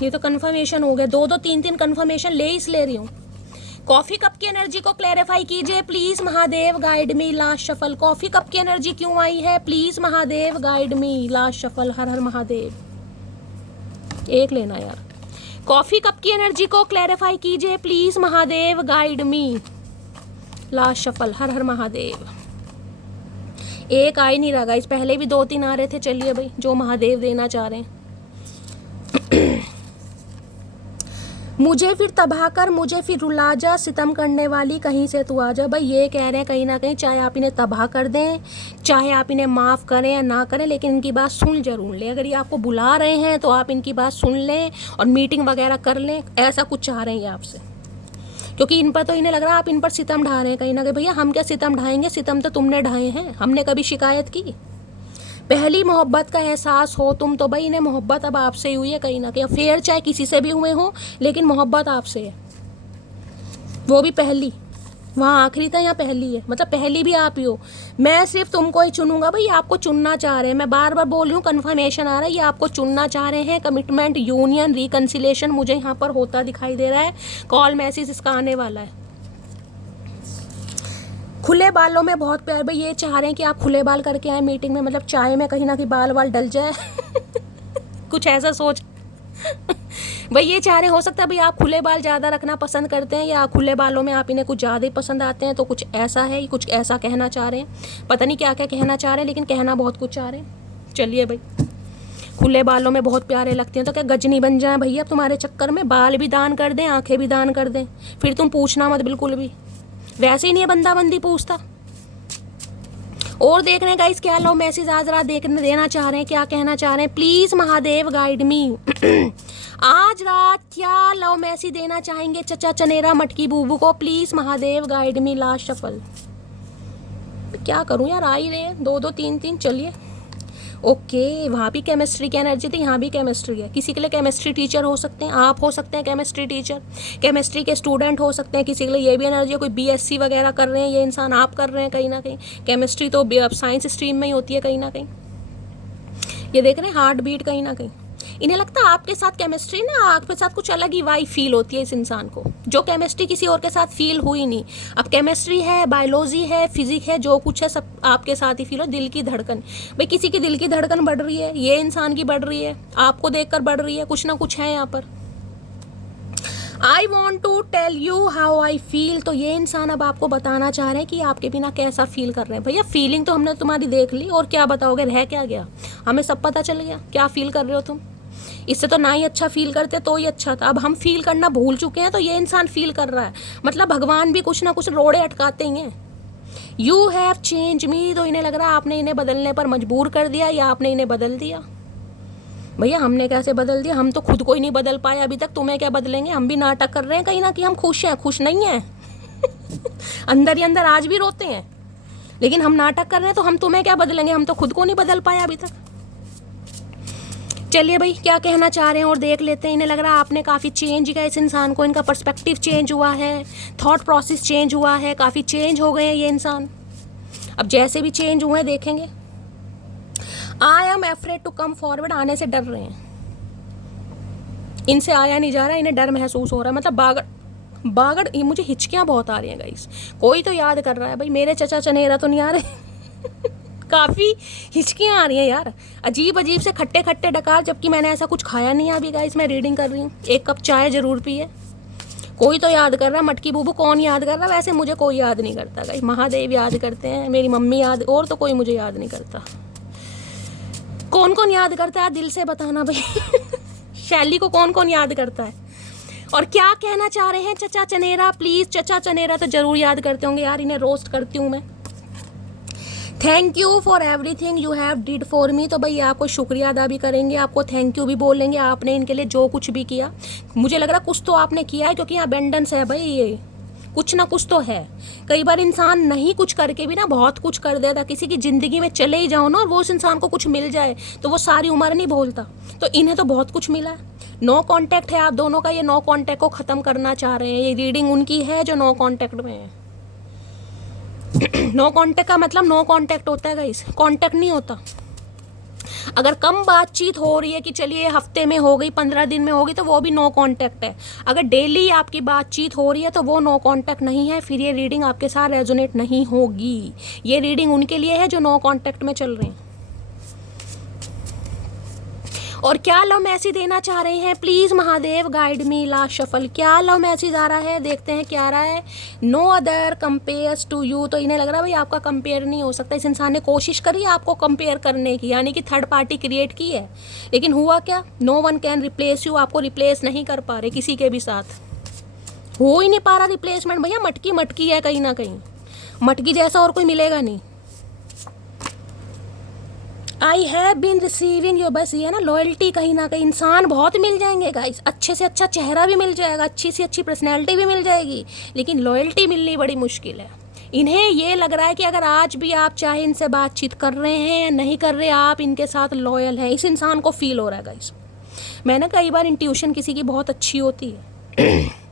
ये तो कन्फर्मेशन हो गया, 2-2 3-3 कन्फर्मेशन ले रही हूँ। कॉफ़ी कप की एनर्जी को क्लैरिफाई कीजिए please, Mahadev guide me last shuffle. Coffee cup की एनर्जी क्यों आई है, please Mahadev guide me last shuffle. हर हर महादेव, एक लेना यार। कॉफ़ी कप की एनर्जी को क्लैरिफाई कीजिए please, Mahadev guide me last shuffle. हर हर महादेव। एक आ ही नहीं रहा गाइस, पहले भी 2-3 आ रहे थे। चलिए भाई, जो महादेव देना चाह रहे हैं। मुझे फिर तबाह कर, मुझे फिर रुला जा, सितम करने वाली कहीं से तू आ जा। भाई ये कह रहे हैं कहीं ना कहीं, चाहे आप इन्हें तबाह कर दें, चाहे आप इन्हें माफ़ करें या ना करें, लेकिन इनकी बात सुन जरूर लें। अगर ये आपको बुला रहे हैं तो आप इनकी बात सुन लें और मीटिंग वगैरह कर लें, ऐसा कुछ चाह रहे हैं ये आपसे। क्योंकि इन पर तो इन्हें लग रहा है आप इन पर सितम ढा रहे हैं कहीं ना कहीं। भैया हम क्या सितम ढाएंगे, सितम तो तुमने ढाए हैं, हमने कभी शिकायत की? पहली मोहब्बत का एहसास हो तुम तो भाई, इन्हें मोहब्बत अब आपसे ही हुई है कहीं ना कहीं। अफेयर चाहे किसी से भी हुए हो, लेकिन मोहब्बत आपसे है, वो भी पहली। वहाँ आखिरी था, यहाँ पहली है, मतलब पहली भी आप ही हो। मैं सिर्फ तुमको ही चुनूंगा भाई, आपको चुनना चाह रहे हैं। मैं बार बार बोल रही हूँ, कन्फर्मेशन आ रहा है, ये आपको चुनना चाह रहे हैं। कमिटमेंट, यूनियन, रिकन्सिलेशन मुझे यहाँ पर होता दिखाई दे रहा है। कॉल मैसेज इसका आने वाला है। खुले बालों में बहुत प्यार। भाई ये चाह रहे हैं कि आप खुले बाल करके आए मीटिंग में, मतलब चाय में कहीं ना कहीं बाल वाल डल जाए। कुछ ऐसा सोच। भाई ये चाह रहे हैं, हो सकता है भाई आप खुले बाल ज़्यादा रखना पसंद करते हैं, या खुले बालों में आप इन्हें कुछ ज़्यादा ही पसंद आते हैं। तो कुछ ऐसा है, कुछ ऐसा कहना चाह रहे हैं, पता नहीं क्या क्या कहना चाह रहे हैं, लेकिन कहना बहुत कुछ चाह रहे हैं। चलिए भाई, खुले बालों में बहुत प्यारे लगते हैं, तो क्या गजनी बन जाए भैया तुम्हारे चक्कर में? बाल भी दान कर दें, आंखें भी दान कर दें, फिर तुम पूछना मत बिल्कुल भी। वैसे ही नहीं है बंदा बंदी पूछता। और देख रहे हैं गाइस क्या लव मैसेज आज रात देना चाह रहे हैं, क्या कहना चाह रहे हैं, प्लीज महादेव गाइड मी। आज रात क्या लव मैसेज देना चाहेंगे चचा चनेरा मटकी बूबू को, please Mahadev guide me last shuffle. क्या करूं यार, आ ही रहे हैं 2-2 3-3। चलिए ओके, वहाँ भी केमिस्ट्री की एनर्जी थी, यहाँ भी केमिस्ट्री है। किसी के लिए केमिस्ट्री टीचर हो सकते हैं, आप हो सकते हैं केमिस्ट्री टीचर, केमिस्ट्री के स्टूडेंट हो सकते हैं। किसी के लिए ये भी एनर्जी है, कोई बीएससी वगैरह कर रहे हैं ये इंसान, आप कर रहे हैं कहीं ना कहीं। केमिस्ट्री तो साइंस स्ट्रीम में ही होती है कहीं ना कहीं। ये देख रहे हैं हार्ट बीट कहीं ना कहीं। इन्हें लगता है आपके साथ केमिस्ट्री ना, आपके साथ कुछ अलग ही वाई फील होती है इस इंसान को, जो केमिस्ट्री किसी और के साथ फील हुई नहीं। अब केमिस्ट्री है, बायोलॉजी है, फिजिक्स है, जो कुछ है सब आपके साथ ही फील हो। दिल की धड़कन, भाई किसी की दिल की धड़कन बढ़ रही है, ये इंसान की बढ़ रही है, आपको देखकर बढ़ रही है, कुछ ना कुछ है यहाँ पर। I want to tell you how I feel, तो ये इंसान अब आपको बताना चाह रहे हैं कि आपके बिना कैसा फील कर रहे हैं। भैया फीलिंग तो हमने तुम्हारी देख ली, और क्या बताओगे, रह क्या गया, हमें सब पता चल गया क्या फील कर रहे हो तुम। इससे तो ना ही अच्छा फील करते तो ही अच्छा था, अब हम फील करना भूल चुके हैं, तो ये इंसान फील कर रहा है। मतलब भगवान भी कुछ ना कुछ रोड़े अटकाते ही हैं। यू हैव चेंज मी, तो इन्हें लग रहा है आपने इन्हें बदलने पर मजबूर कर दिया या आपने इन्हें बदल दिया। भैया हमने कैसे बदल दिया, हम तो खुद को ही नहीं बदल पाए अभी तक, तुम्हें क्या बदलेंगे। हम भी नाटक कर रहे हैं कहीं ना कि हम खुश हैं, खुश नहीं हैं अंदर ही अंदर आज भी रोते हैं, लेकिन हम नाटक कर रहे हैं, तो हम तुम्हें क्या बदलेंगे, हम तो खुद को नहीं बदल पाए अभी तक। चलिए भाई क्या कहना चाह रहे हैं और देख लेते हैं। इन्हें लग रहा है आपने काफ़ी चेंज किया इस इंसान को, इनका पर्सपेक्टिव चेंज हुआ है, थॉट प्रोसेस चेंज हुआ है, काफ़ी चेंज हो गए हैं ये इंसान। अब जैसे भी चेंज हुए हैं देखेंगे। I am afraid to come forward, आने से डर रहे हैं, इनसे आया नहीं जा रहा, इन्हें डर महसूस हो रहा है। मतलब बागड़ ये मुझे हिचकियाँ बहुत आ रही हैं गाइस। कोई तो याद कर रहा है भाई, मेरे चचा चनेरा तो नहीं आ रहे काफ़ी हिचकियाँ आ रही हैं यार, अजीब अजीब से खट्टे खट्टे डकार, जबकि मैंने ऐसा कुछ खाया नहीं है अभी गाइस। मैं रीडिंग कर रही हूँ, 1 कप चाय ज़रूर पी है। कोई तो याद कर रहा है, मटकी बूबू कौन याद कर रहा है, वैसे मुझे कोई याद नहीं करता गाइस। महादेव याद करते हैं, मेरी मम्मी याद, और तो कोई मुझे याद नहीं करता। कौन कौन याद करता है दिल से बताना भाई शैली को कौन कौन याद करता है। और क्या कहना चाह रहे हैं चचा चनेरा, प्लीज़। चचा चनेरा तो ज़रूर याद करते होंगे यार, इन्हें रोस्ट करती हूँ मैं। Thank you for everything you have did for me, तो भाई आपको शुक्रिया अदा भी करेंगे, आपको थैंक यू भी बोलेंगे, आपने इनके लिए जो कुछ भी किया। मुझे लग रहा कुछ तो आपने किया है, क्योंकि यहाँ अबेंडेंस है भाई, ये कुछ ना कुछ तो है। कई बार इंसान नहीं कुछ करके भी ना बहुत कुछ कर देता। किसी की ज़िंदगी में चले ही जाओ ना और वो उस इंसान को कुछ मिल जाए तो वो सारी उम्र नहीं भूलता। तो इन्हें तो बहुत कुछ मिला है। नो कांटेक्ट है आप दोनों का, ये नो कांटेक्ट को ख़त्म करना चाह रहे हैं। ये रीडिंग उनकी है जो नो कांटेक्ट में है नो कांटेक्ट का मतलब नो कांटेक्ट होता है गाइस, कांटेक्ट नहीं होता। अगर कम बातचीत हो रही है कि चलिए हफ्ते में हो गई, 15 दिन में होगी, तो वो भी नो कांटेक्ट है। अगर डेली आपकी बातचीत हो रही है तो वो नो कांटेक्ट नहीं है, फिर ये रीडिंग आपके साथ रेजोनेट नहीं होगी। ये रीडिंग उनके लिए है जो नो कांटेक्ट में चल रहे हैं। और क्या लव मैसेज देना चाह रहे हैं, please Mahadev guide me last shuffle. क्या लव मैसेज आ रहा है, देखते हैं क्या आ रहा है। No other compares to you, तो इन्हें लग रहा है भाई आपका कंपेयर नहीं हो सकता। इस इंसान ने कोशिश करी आपको कंपेयर करने की, यानी कि थर्ड पार्टी क्रिएट की है, लेकिन हुआ क्या, no one can replace you. आपको रिप्लेस नहीं कर पा रहे किसी के भी साथ, हो ही नहीं पा रहा रिप्लेसमेंट। भैया मटकी मटकी है कहीं ना कहीं, मटकी जैसा और कोई मिलेगा नहीं। I have been receiving your, बस ये है ना लॉयल्टी, कहीं ना कहीं इंसान बहुत मिल जाएंगे गाइस। अच्छे से अच्छा चेहरा भी मिल जाएगा, अच्छी से अच्छी पर्सनैलिटी भी मिल जाएगी, लेकिन लॉयल्टी मिलनी बड़ी मुश्किल है। इन्हें ये लग रहा है कि अगर आज भी आप चाहे इनसे बातचीत कर रहे हैं या नहीं कर रहे, आप इनके साथ लॉयल हैं। इस इंसान को फील हो रहा है गाइस। मैंने कई बार इंट्यूशन किसी की बहुत अच्छी होती है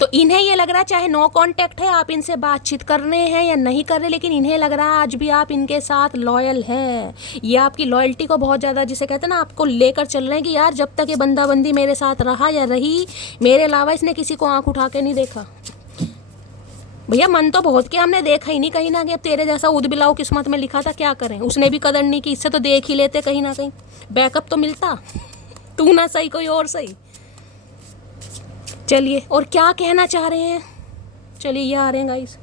तो इन्हें ये लग रहा है चाहे नो कांटेक्ट है, आप इनसे बातचीत कर रहे हैं या नहीं कर रहे, लेकिन इन्हें लग रहा है आज भी आप इनके साथ लॉयल हैं। ये आपकी लॉयल्टी को बहुत ज़्यादा, जिसे कहते हैं ना, आपको लेकर चल रहे हैं कि यार जब तक ये बंदा बंदी मेरे साथ रहा या रही, मेरे अलावा इसने किसी को आंख उठा के नहीं देखा। भैया मन तो बहुत किया, हमने देखा ही नहीं कहीं ना कहीं। अब तेरे जैसा उद बिलाओ किस्मत में लिखा था, क्या करें, उसने भी कदर नहीं की। इससे तो देख ही लेते कहीं ना कहीं, बैकअप तो मिलता तू ना सही कोई और सही। चलिए और क्या कहना चाह रहे हैं, चलिए ये आ रहे हैं guys.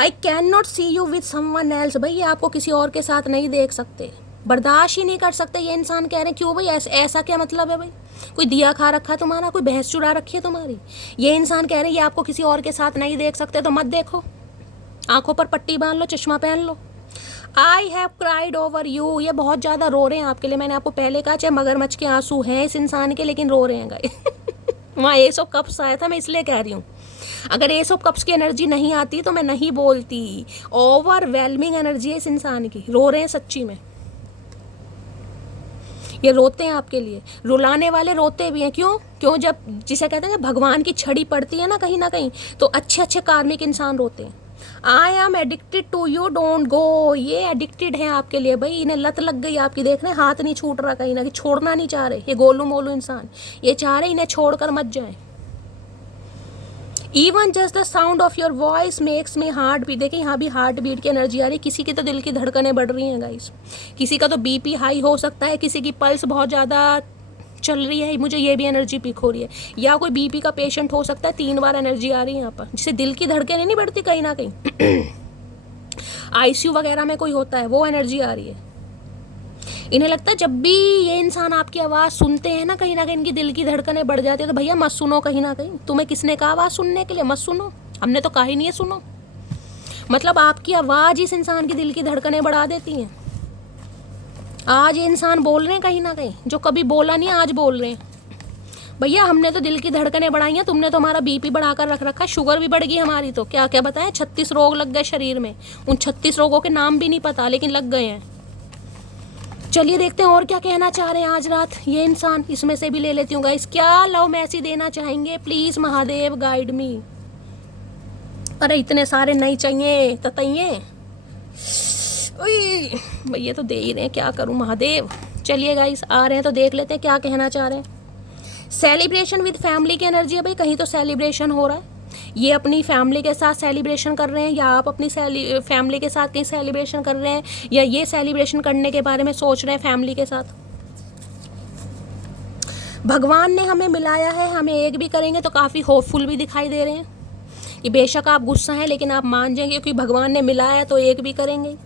I can not see you with someone else, भाई आपको किसी और के साथ नहीं देख सकते, बर्दाश्त ही नहीं कर सकते। ये इंसान कह रहे हैं क्यों भाई, ऐसा क्या मतलब है भाई, कोई दिया खा रखा है तुम्हारा, कोई भैंस चुरा रखी है तुम्हारी। ये इंसान कह रहे हैं ये आपको किसी और के साथ नहीं देख सकते, तो मत देखो, आंखों पर पट्टी बांध लो, चश्मा पहन लो। I have cried over you, ये बहुत ज़्यादा रो रहे हैं आपके लिए। मैंने आपको पहले कहा चाहे मगरमच्छ के आंसू हैं इस इंसान के, लेकिन रो रहे हैं गाइस वहाँ एस ऑफ कप्स आया था, मैं इसलिए कह रही हूँ। अगर एस ऑफ कप्स की एनर्जी नहीं आती तो मैं नहीं बोलती। ओवरवेलमिंग एनर्जी है इस इंसान की, रो रहे हैं सच्ची में। ये रोते हैं आपके लिए, रुलाने वाले रोते भी हैं। क्यों जब जिसे कहते हैं भगवान की छड़ी पड़ती है ना कहीं तो अच्छे अच्छे कार्मिक इंसान रोते हैं। I am addicted to you, don't go. ये एडिक्टेड है आपके लिए भाई, इन्हें लत लग गई आपकी। देख रहे हैं हाथ नहीं छूट रहा, कहीं ना कहीं छोड़ना नहीं चाह रहे ये गोलू मोलू इंसान, ये चाह रहे इन्हें छोड़कर मत जाए। Even just the sound of your voice makes me heart beat. देखिए यहाँ भी हार्ट बीट की एनर्जी आ रही है। किसी की तो दिल की धड़कनें बढ़ रही हैं गाइस, किसी का तो बीपी हाई हो सकता है, किसी की पल्स बहुत ज़्यादा चल रही है, मुझे ये भी एनर्जी पिक हो रही है। या कोई बीपी का पेशेंट हो सकता है, 3 बार एनर्जी आ रही है यहाँ पर, जिससे दिल की धड़कनें नहीं बढ़ती कहीं ना कहीं। आईसीयू वगैरह में कोई होता है, वो एनर्जी आ रही है। इन्हें लगता है जब भी ये इंसान आपकी आवाज़ सुनते हैं ना कहीं इनकी दिल की धड़कनें बढ़ जाती है। तो भैया मत सुनो, कहीं ना कहीं तुम्हें किसने कहा आवाज़ सुनने के लिए, मत सुनो, हमने तो कहा ही नहीं है सुनो। मतलब आपकी आवाज़ इस इंसान की दिल की धड़कनें बढ़ा देती हैं। आज ये इंसान बोल रहे हैं कहीं ना कहीं, जो कभी बोला नहीं आज बोल रहे हैं। भैया हमने तो दिल की धड़कनें बढ़ाई हैं, तुमने तो हमारा बीपी बढ़ाकर रख रखा, शुगर भी बढ़ गई हमारी। तो क्या क्या बताएं, 36 रोग लग गए शरीर में। उन 36 रोगों के नाम भी नहीं पता, लेकिन लग गए हैं। चलिए देखते हैं और क्या कहना चाह रहे हैं आज रात ये इंसान। इसमें से भी ले लेती हूँ गाइस, क्या लव मैसेज देना चाहेंगे, प्लीज महादेव गाइड मी। अरे इतने सारे नहीं चाहिए ततइये, भैया तो दे ही रहे हैं, क्या करूँ महादेव। चलिए गाइस आ रहे हैं तो देख लेते हैं क्या कहना चाह रहे हैं। सेलिब्रेशन विद फैमिली की एनर्जी है भाई, कहीं तो सेलिब्रेशन हो रहा है। ये अपनी फैमिली के साथ सेलिब्रेशन कर रहे हैं, या आप अपनी फैमिली के साथ कहीं सेलिब्रेशन कर रहे हैं, या ये सेलिब्रेशन करने के बारे में सोच रहे हैं फैमिली के साथ। भगवान ने हमें मिलाया है, हमें एक भी करेंगे तो काफ़ी होपफुल भी दिखाई दे रहे हैं कि बेशक आप गुस्सा हैं लेकिन आप मान जाएंगे क्योंकि भगवान ने मिलाया तो एक भी करेंगे।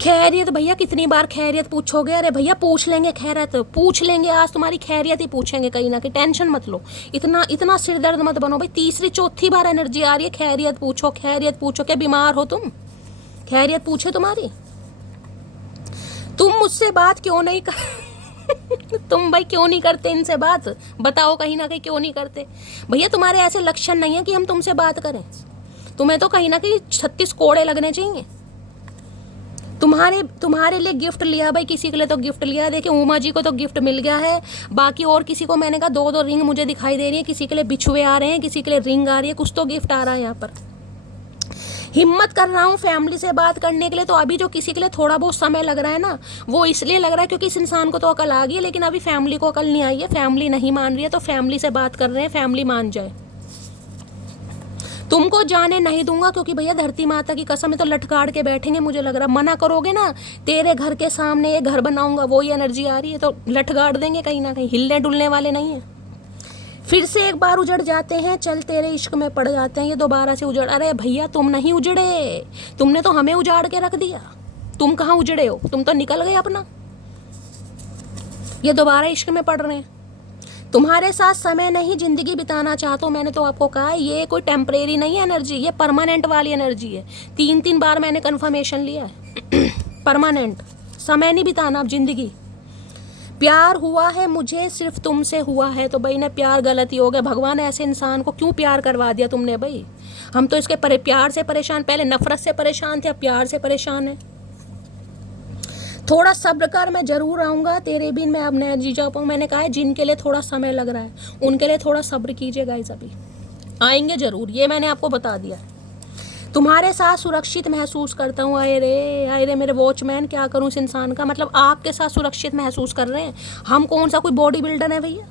खैरियत भैया, कितनी बार खैरियत पूछोगे। अरे भैया पूछ लेंगे, खैरियत पूछ लेंगे, आज तुम्हारी खैरियत ही पूछेंगे कहीं ना कहीं, टेंशन मत लो, इतना सिर दर्द मत बनो भाई। तीसरी चौथी बार एनर्जी आ रही है, खैरियत पूछो खैरियत पूछो। क्या बीमार हो तुम, खैरियत पूछे तुम्हारी। तुम मुझसे बात क्यों नहीं कर तुम भाई क्यों नहीं करते इनसे बात, बताओ कहीं ना कहीं क्यों नहीं करते। भैया तुम्हारे ऐसे लक्षण नहीं है कि हम तुमसे बात करें, तुम्हें तो कहीं ना कहीं 36 कोड़े लगने चाहिए। तुम्हारे लिए गिफ्ट लिया भाई, किसी के लिए तो गिफ्ट लिया। देखिए उमा जी को तो गिफ्ट मिल गया है, बाकी और किसी को मैंने कहा 2-2 रिंग मुझे दिखाई दे रही है। किसी के लिए बिछुए आ रहे हैं, किसी के लिए रिंग आ रही है, कुछ तो गिफ्ट आ रहा है यहाँ पर। हिम्मत कर रहा हूँ फैमिली से बात करने के लिए। तो अभी जो किसी के लिए थोड़ा बहुत समय लग रहा है ना, वो इसलिए लग रहा है क्योंकि इस इंसान को तो अकल आ गई है, लेकिन अभी फैमिली को अकल नहीं आई है, फैमिली नहीं मान रही है। तो फैमिली से बात कर रहे हैं, फैमिली मान जाए। तुमको जाने नहीं दूंगा, क्योंकि भैया धरती माता की कसम है तो लटकाड़ के बैठेंगे। मुझे लग रहा मना करोगे ना, तेरे घर के सामने ये घर बनाऊंगा, वो ही एनर्जी आ रही है, तो लटकाड़ देंगे कहीं ना कहीं, हिलने डुलने वाले नहीं है। फिर से एक बार उजड़ जाते हैं, चल तेरे इश्क में पड़ जाते हैं, ये दोबारा से उजड़। अरे भैया तुम नहीं उजड़े, तुमने तो हमें उजाड़ के रख दिया। तुम कहाँ उजड़े हो, तुम तो निकल गए अपना, ये दोबारा इश्क में पड़ रहे हैं। तुम्हारे साथ समय नहीं जिंदगी बिताना चाहता हूँ। मैंने तो आपको कहा है ये कोई टेम्परेरी नहीं है एनर्जी, ये परमानेंट वाली एनर्जी है। 3-3 बार मैंने कन्फर्मेशन लिया है। परमानेंट, समय नहीं बिताना अब जिंदगी। प्यार हुआ है मुझे, सिर्फ तुमसे हुआ है। तो भाई ने प्यार गलती हो गया, भगवान ऐसे इंसान को क्यों प्यार करवा दिया तुमने भाई। हम तो इसके प्यार से परेशान, पहले नफरत से परेशान थे, अब प्यार से परेशान है। थोड़ा सब्र कर, मैं जरूर आऊँगा, तेरे बिन मैं अब नहीं जी जा पाऊँ। मैंने कहा है जिनके लिए थोड़ा समय लग रहा है उनके लिए थोड़ा सब्र कीजिए गाइस, अभी आएंगे जरूर, ये मैंने आपको बता दिया। तुम्हारे साथ सुरक्षित महसूस करता हूँ। आए रे मेरे वॉचमैन, क्या करूँ इस इंसान का। मतलब आपके साथ सुरक्षित महसूस कर रहे हैं, हम कौन सा कोई बॉडी बिल्डर है भैया।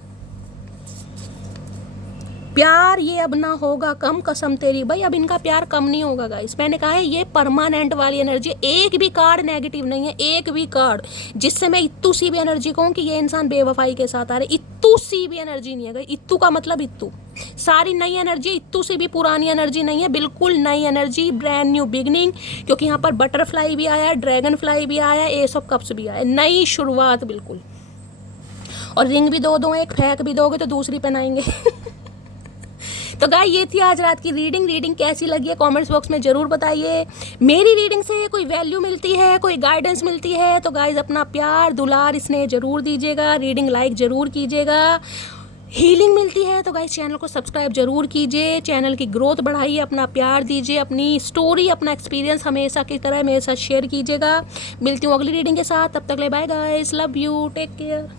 प्यार ये अब ना होगा कम, कसम तेरी। भाई अब इनका प्यार कम नहीं होगा गाइस, मैंने कहा है ये परमानेंट वाली एनर्जी। एक भी कार्ड नेगेटिव नहीं है, एक भी कार्ड जिससे मैं इत्तू सी भी एनर्जी कहूँ कि ये इंसान बेवफाई के साथ आ रहे। इत्तू सी भी एनर्जी नहीं है। इत्तू का मतलब इत्तू, सारी नई एनर्जी, इत्तू से भी पुरानी एनर्जी नहीं है, बिल्कुल नई एनर्जी, ब्रांड न्यू बिगनिंग। क्योंकि यहाँ पर बटरफ्लाई भी आया है, ड्रैगन फ्लाई भी आया है, एस ऑफ कप्स भी आया है, नई शुरुआत बिल्कुल। और रिंग भी दो, एक फेंक भी दोगे तो दूसरी पहनाएंगे। तो गाय ये थी आज रात की रीडिंग कैसी लगी है कमेंट्स बॉक्स में ज़रूर बताइए। मेरी रीडिंग से कोई वैल्यू मिलती है, कोई गाइडेंस मिलती है तो गाइज अपना प्यार दुलार स्नेह जरूर दीजिएगा, रीडिंग लाइक ज़रूर कीजिएगा। हीलिंग मिलती है तो गाइज चैनल को सब्सक्राइब जरूर कीजिए, चैनल की ग्रोथ बढ़ाइए, अपना प्यार दीजिए, अपनी स्टोरी अपना एक्सपीरियंस हमेशा की तरह मेरे साथ शेयर कीजिएगा। मिलती हूँ अगली रीडिंग के साथ, तब तक ले bye guys, love you, take care.